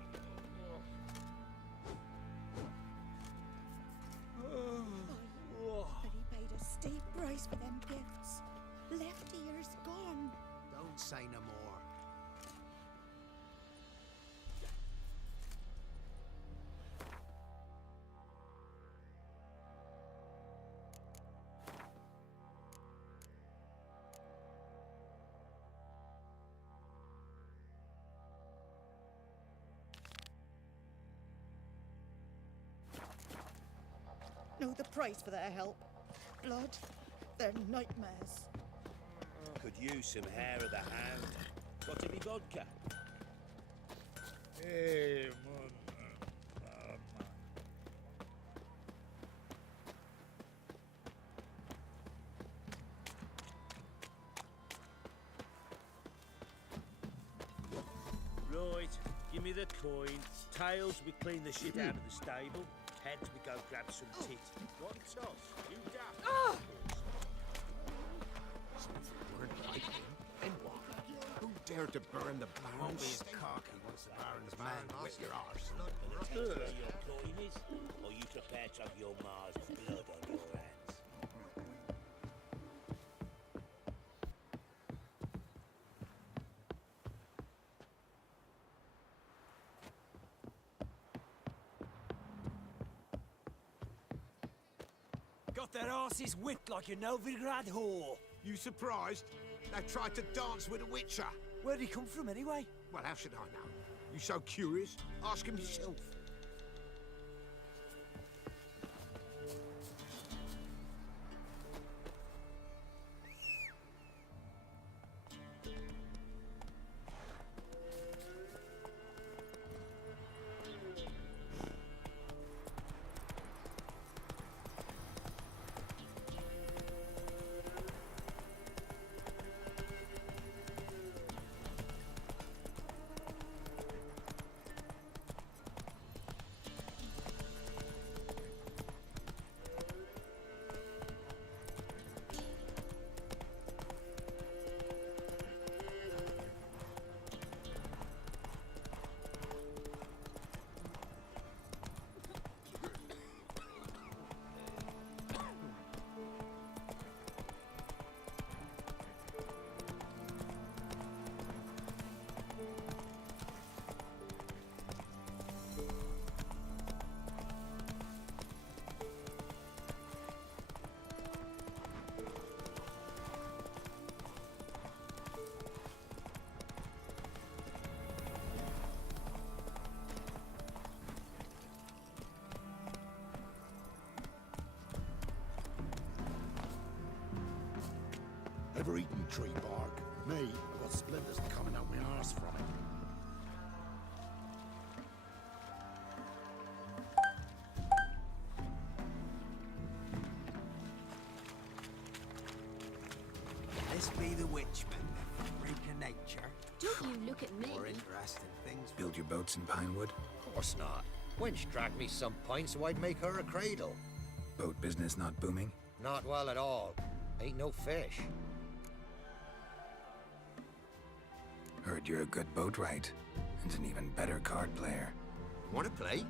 But he paid a steep price for them gifts. Left ears gone. Don't say no more. Know the price for their help. Blood, they're nightmares. Could use some hair of the hound. Got any vodka? Hey, Right, give me the coin. Tails, we clean the shit out of the stable. Heads, we go grab some tit. One toss, you daft. Weren't like him. And what? Who dared to burn the Baron's his stable? cock. He wants the Baron's man. With your arse. Where your coin is, or you prepared to have your ma's blood on your hands. Got their asses whipped like a Novigrad whore. You surprised? They tried to dance with a witcher. Where'd he come from anyway? Well, how should I know? You so curious? Ask him yourself. Ever eaten tree bark? Me, I've got splinters coming out my arse from it. This be the witchman, freak of nature. Don't you look at me. More interesting things. Build your boats in Pinewood? Of course not. Wench dragged me some pints so I'd make her a cradle. Boat business not booming? Not well at all. Ain't no fish. Heard you're a good boatwright, and an even better card player. Wanna play?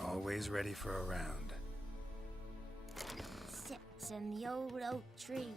Always ready for a round. Sits in the old oak tree.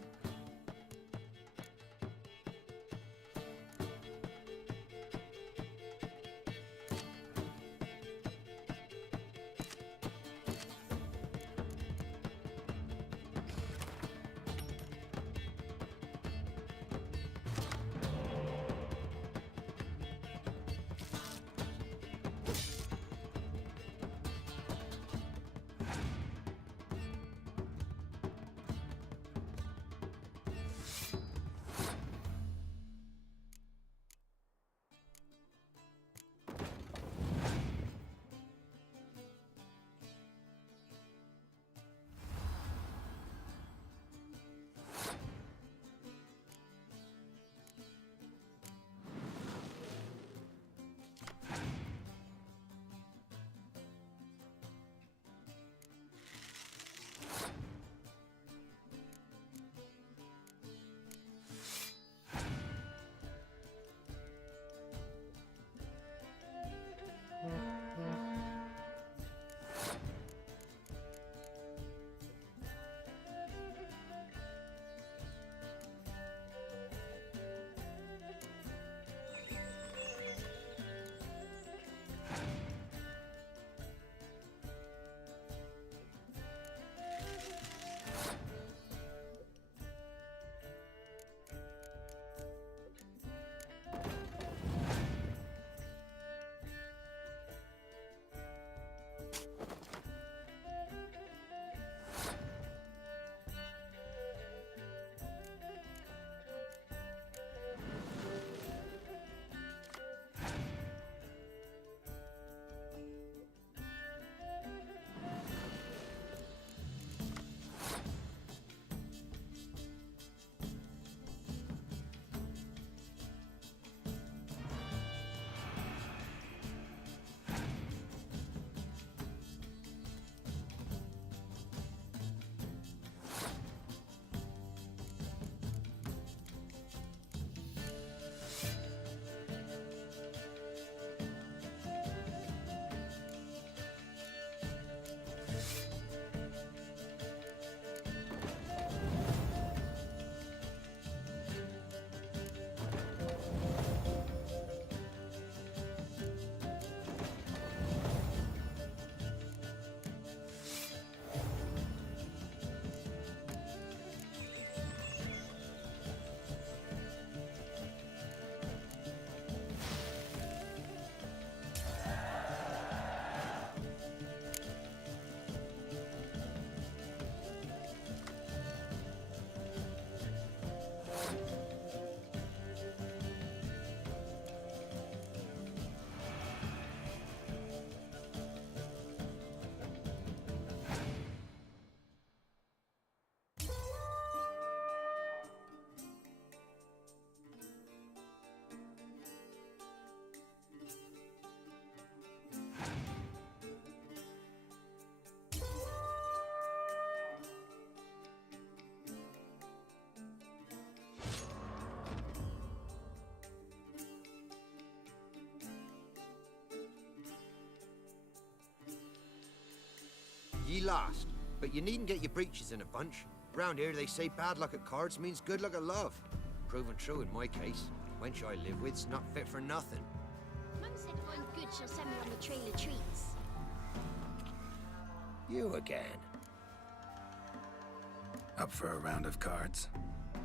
Ye lost, but you needn't get your breeches in a bunch. Round here they say bad luck at cards means good luck at love. Proven true in my case. Wench I live with's not fit for nothing. Mum said if I'm good, she'll send me on the trail of treats. You again. Up for a round of cards?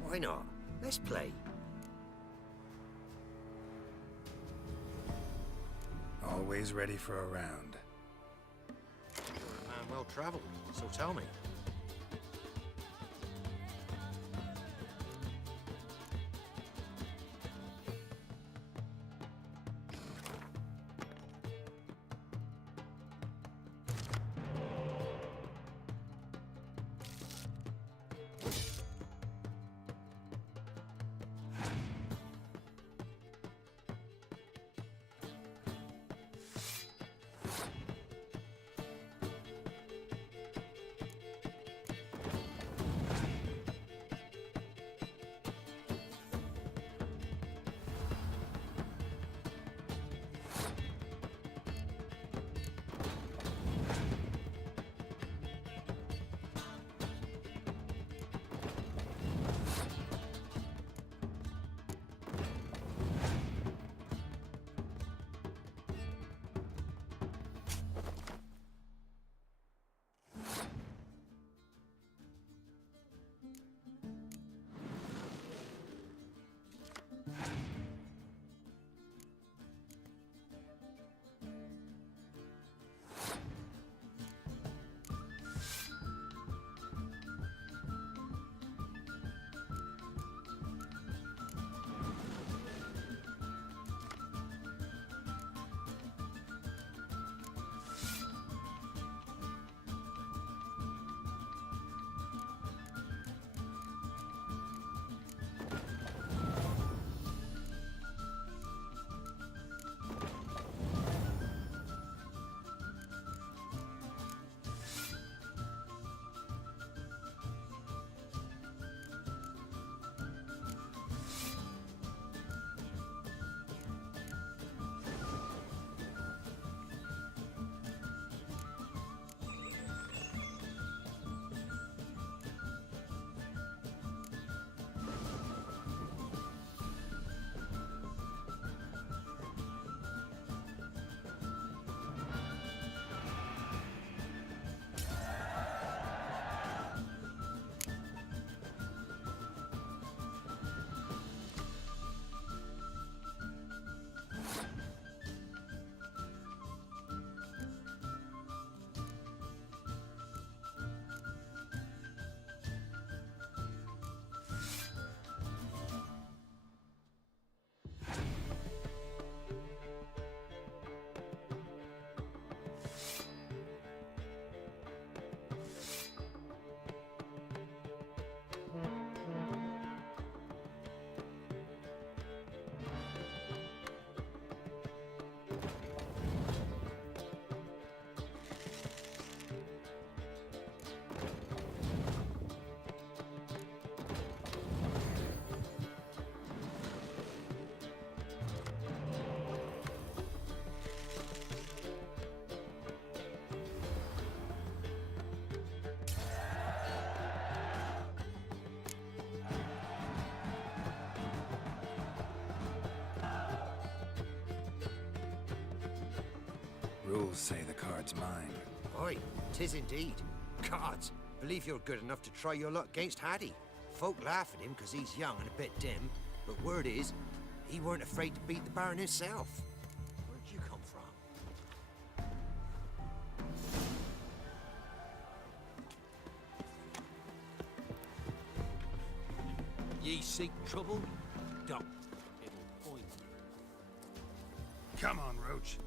Why not? Let's play. Always ready for a round. You're a man well traveled, so tell me. Rules say the card's mine. Aye, 'tis indeed. Gods, believe you're good enough to try your luck against Hattie. Folk laugh at him 'cause he's young and a bit dim, but word is, he weren't afraid to beat the Baron himself. Where'd you come from? Ye seek trouble? Don't. It'll find you. Come on, Roach.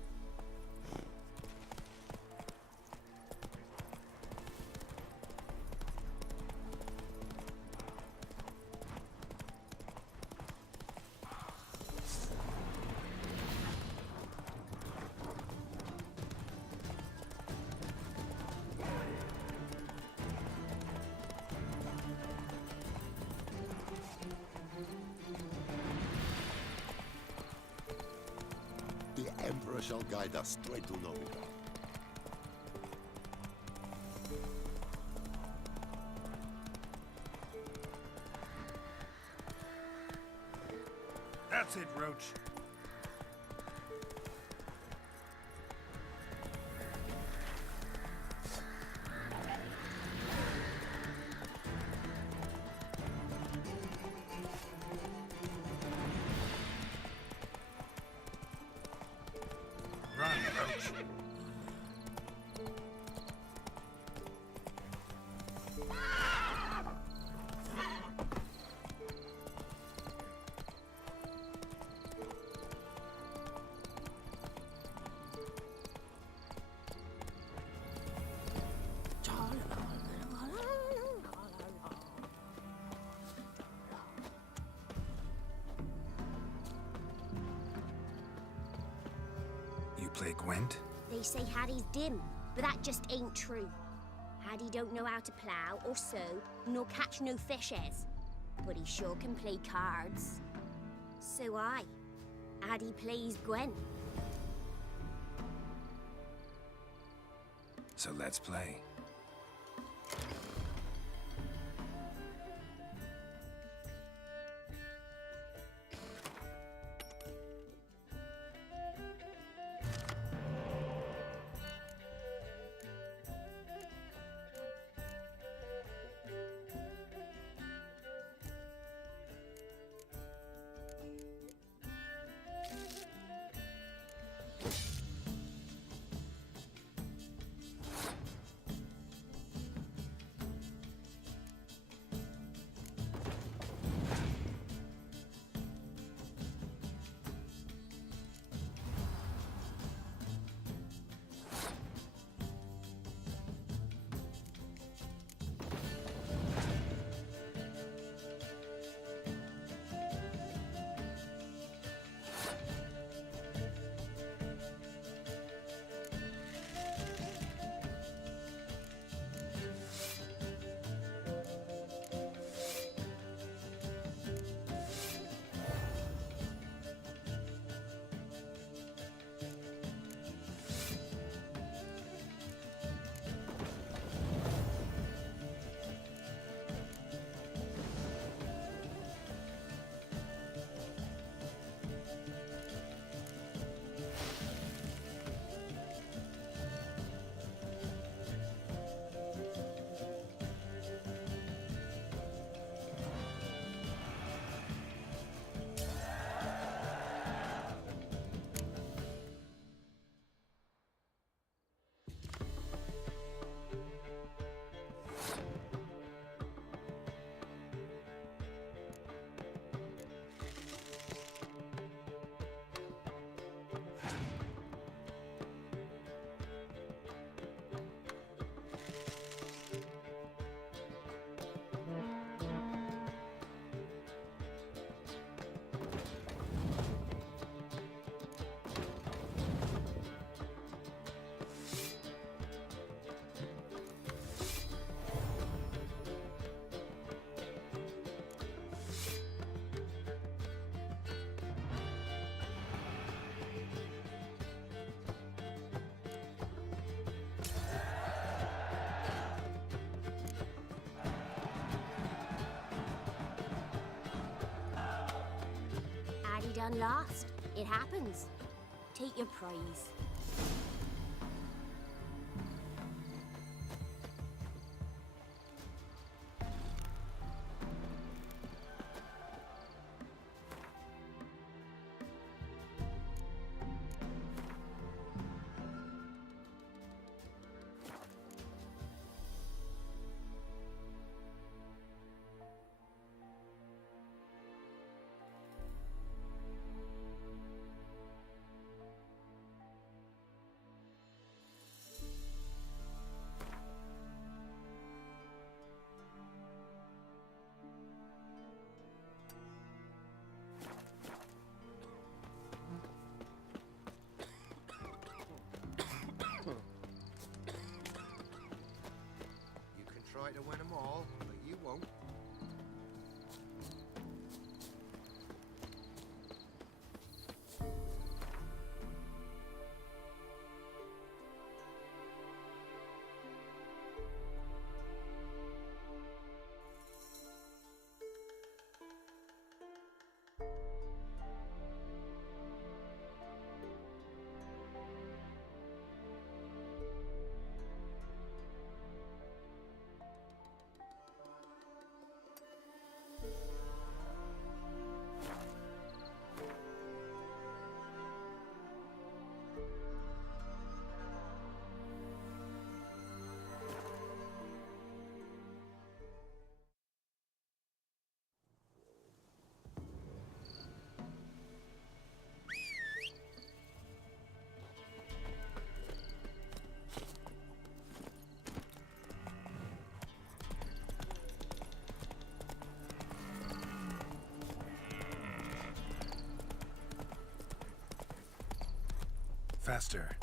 The Emperor shall guide us straight to Novigrad. That's it, Roach. Run, Roach. You play Gwent? They say Hattie's dim, but that just ain't true. Hattie don't know how to plough or sow, nor catch no fishes. But he sure can play cards. So Hattie plays Gwen. So let's play. Hattie done lost. It happens. Take your praise. Try to win them all, but you won't. Faster.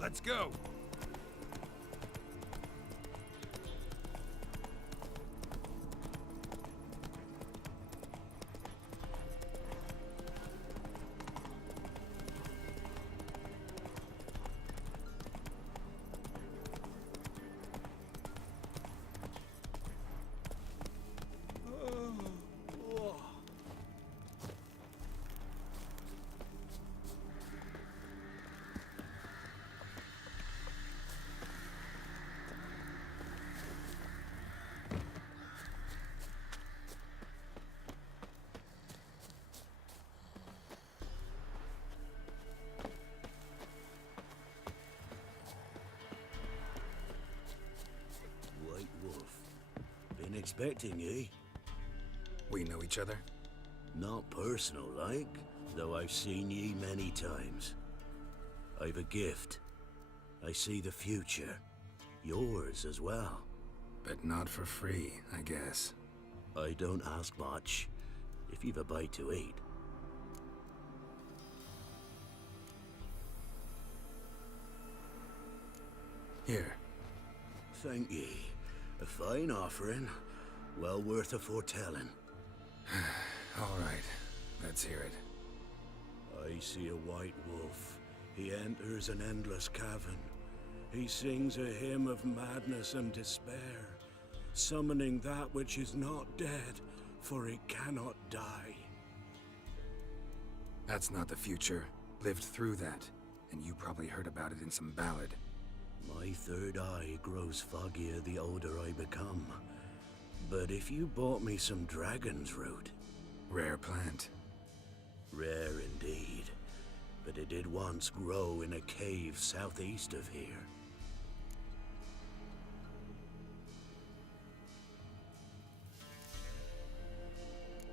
Let's go! Expecting, eh? We know each other? Not personal like, though I've seen ye many times. I've a gift. I see the future. Yours as well. But not for free, I guess. I don't ask much, if you've a bite to eat. Here. Thank ye. A fine offering. Well worth a foretelling. All right. Let's hear it. I see a white wolf. He enters an endless cavern. He sings a hymn of madness and despair, summoning that which is not dead, for it cannot die. That's not the future. Lived through that, and you probably heard about it in some ballad. My third eye grows foggier the older I become. But if you bought me some dragon's root... Rare plant. Rare indeed. But it did once grow in a cave southeast of here.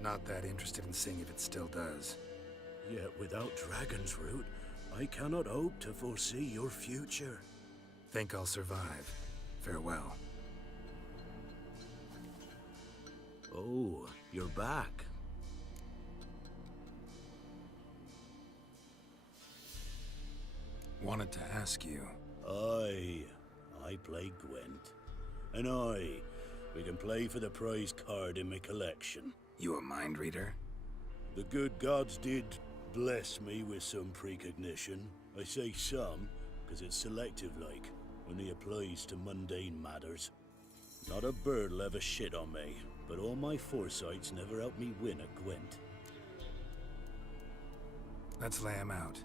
Not that interested in seeing if it still does. Yet without dragon's root, I cannot hope to foresee your future. Think I'll survive. Farewell. Oh, you're back. Wanted to ask you. I play Gwent. And we can play for the prize card in my collection. You a mind reader? The good gods did bless me with some precognition. I say some, because it's selective-like, only applies to mundane matters. Not a bird'll ever shit on me, but all my foresight's never helped me win a Gwent. Let's lay him out.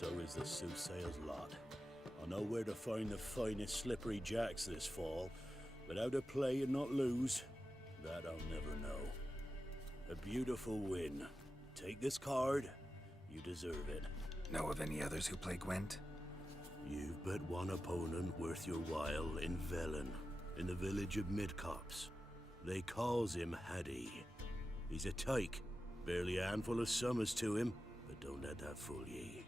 So is the soothsayer's lot. I know where to find the finest slippery jacks this fall, but how to play and not lose, that I'll never know. A beautiful win. Take this card. You deserve it. Know of any others who play Gwent? You've but one opponent worth your while in Velen, in the village of Midcopse. They calls him Haddy. He's a tyke, barely a handful of summers to him, but don't let that fool ye.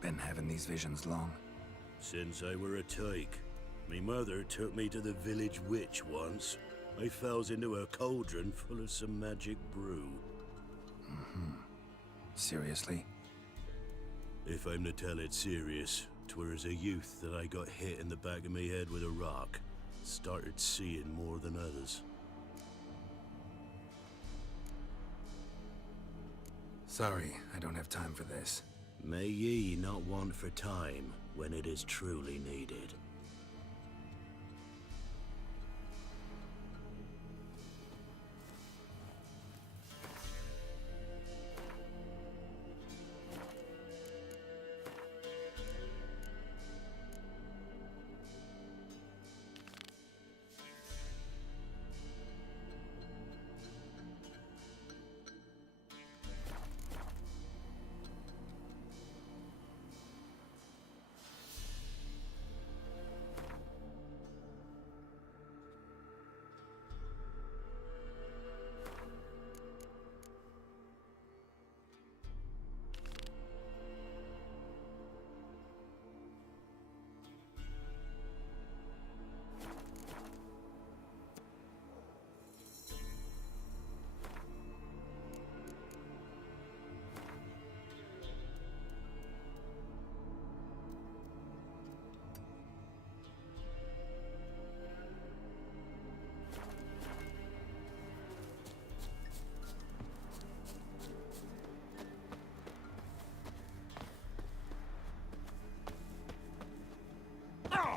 Been having these visions long? Since I were a tyke. Me mother took me to the village witch once. I fells into a cauldron full of some magic brew. Seriously? If I'm to tell it serious, 'twere as a youth that I got hit in the back of me head with a rock. Started seeing more than others. Sorry, I don't have time for this. May ye not want for time when it is truly needed.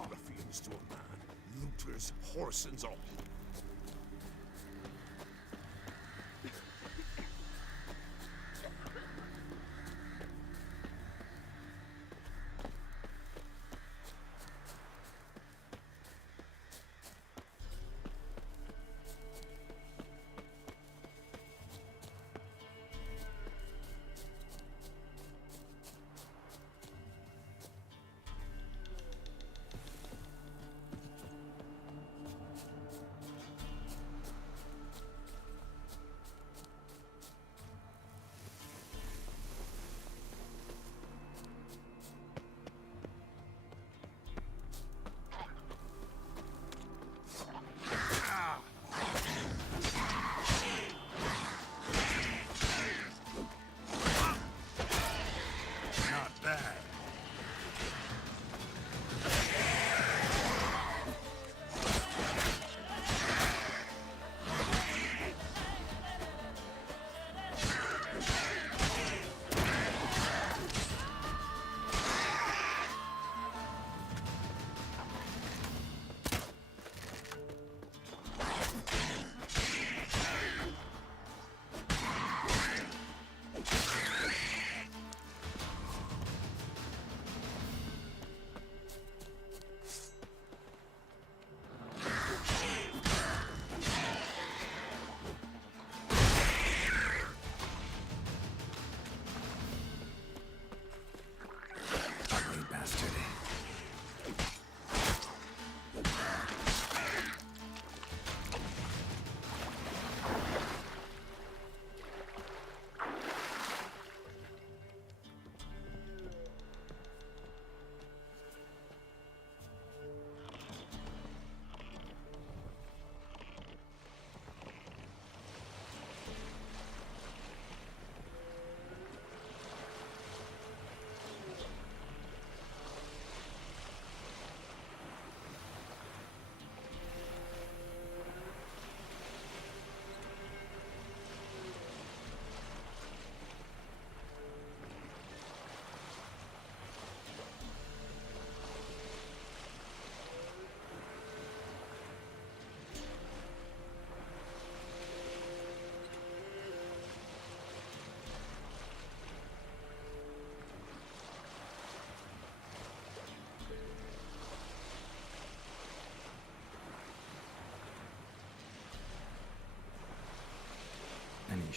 Ruffians to a man, looters, horse and all.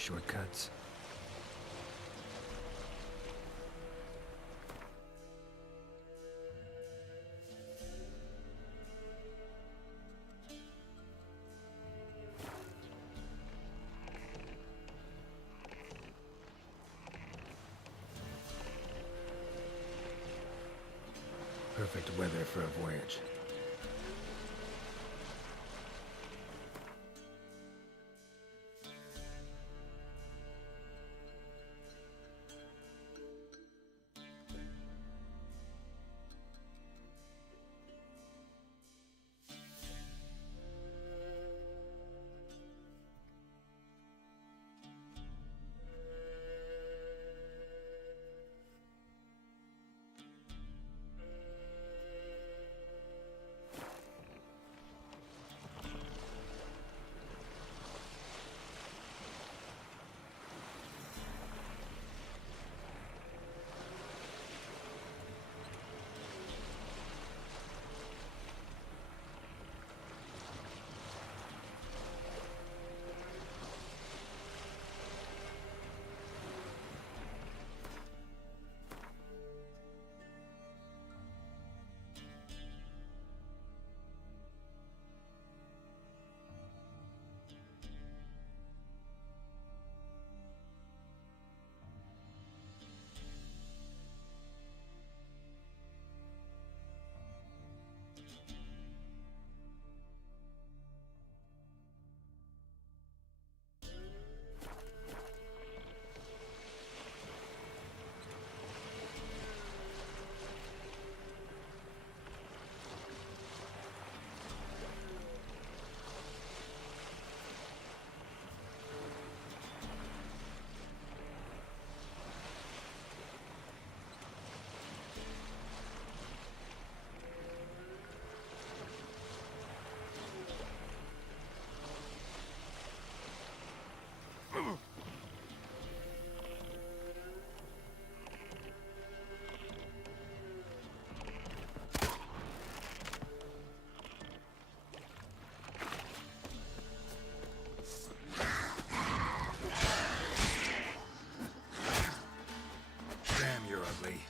shortcuts. Perfect weather for a voyage. Damn, you're ugly.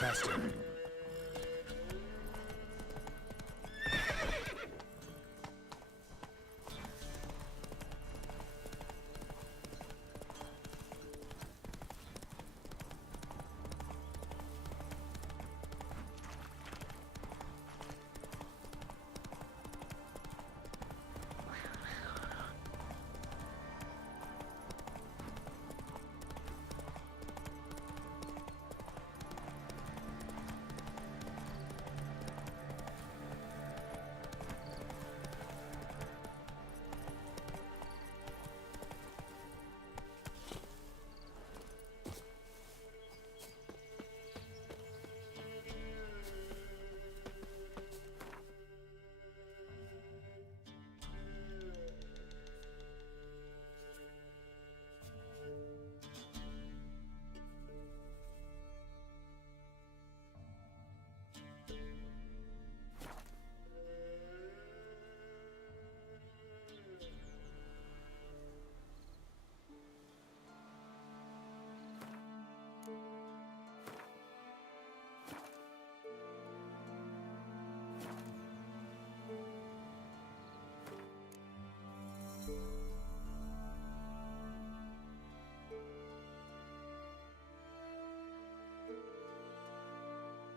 Faster.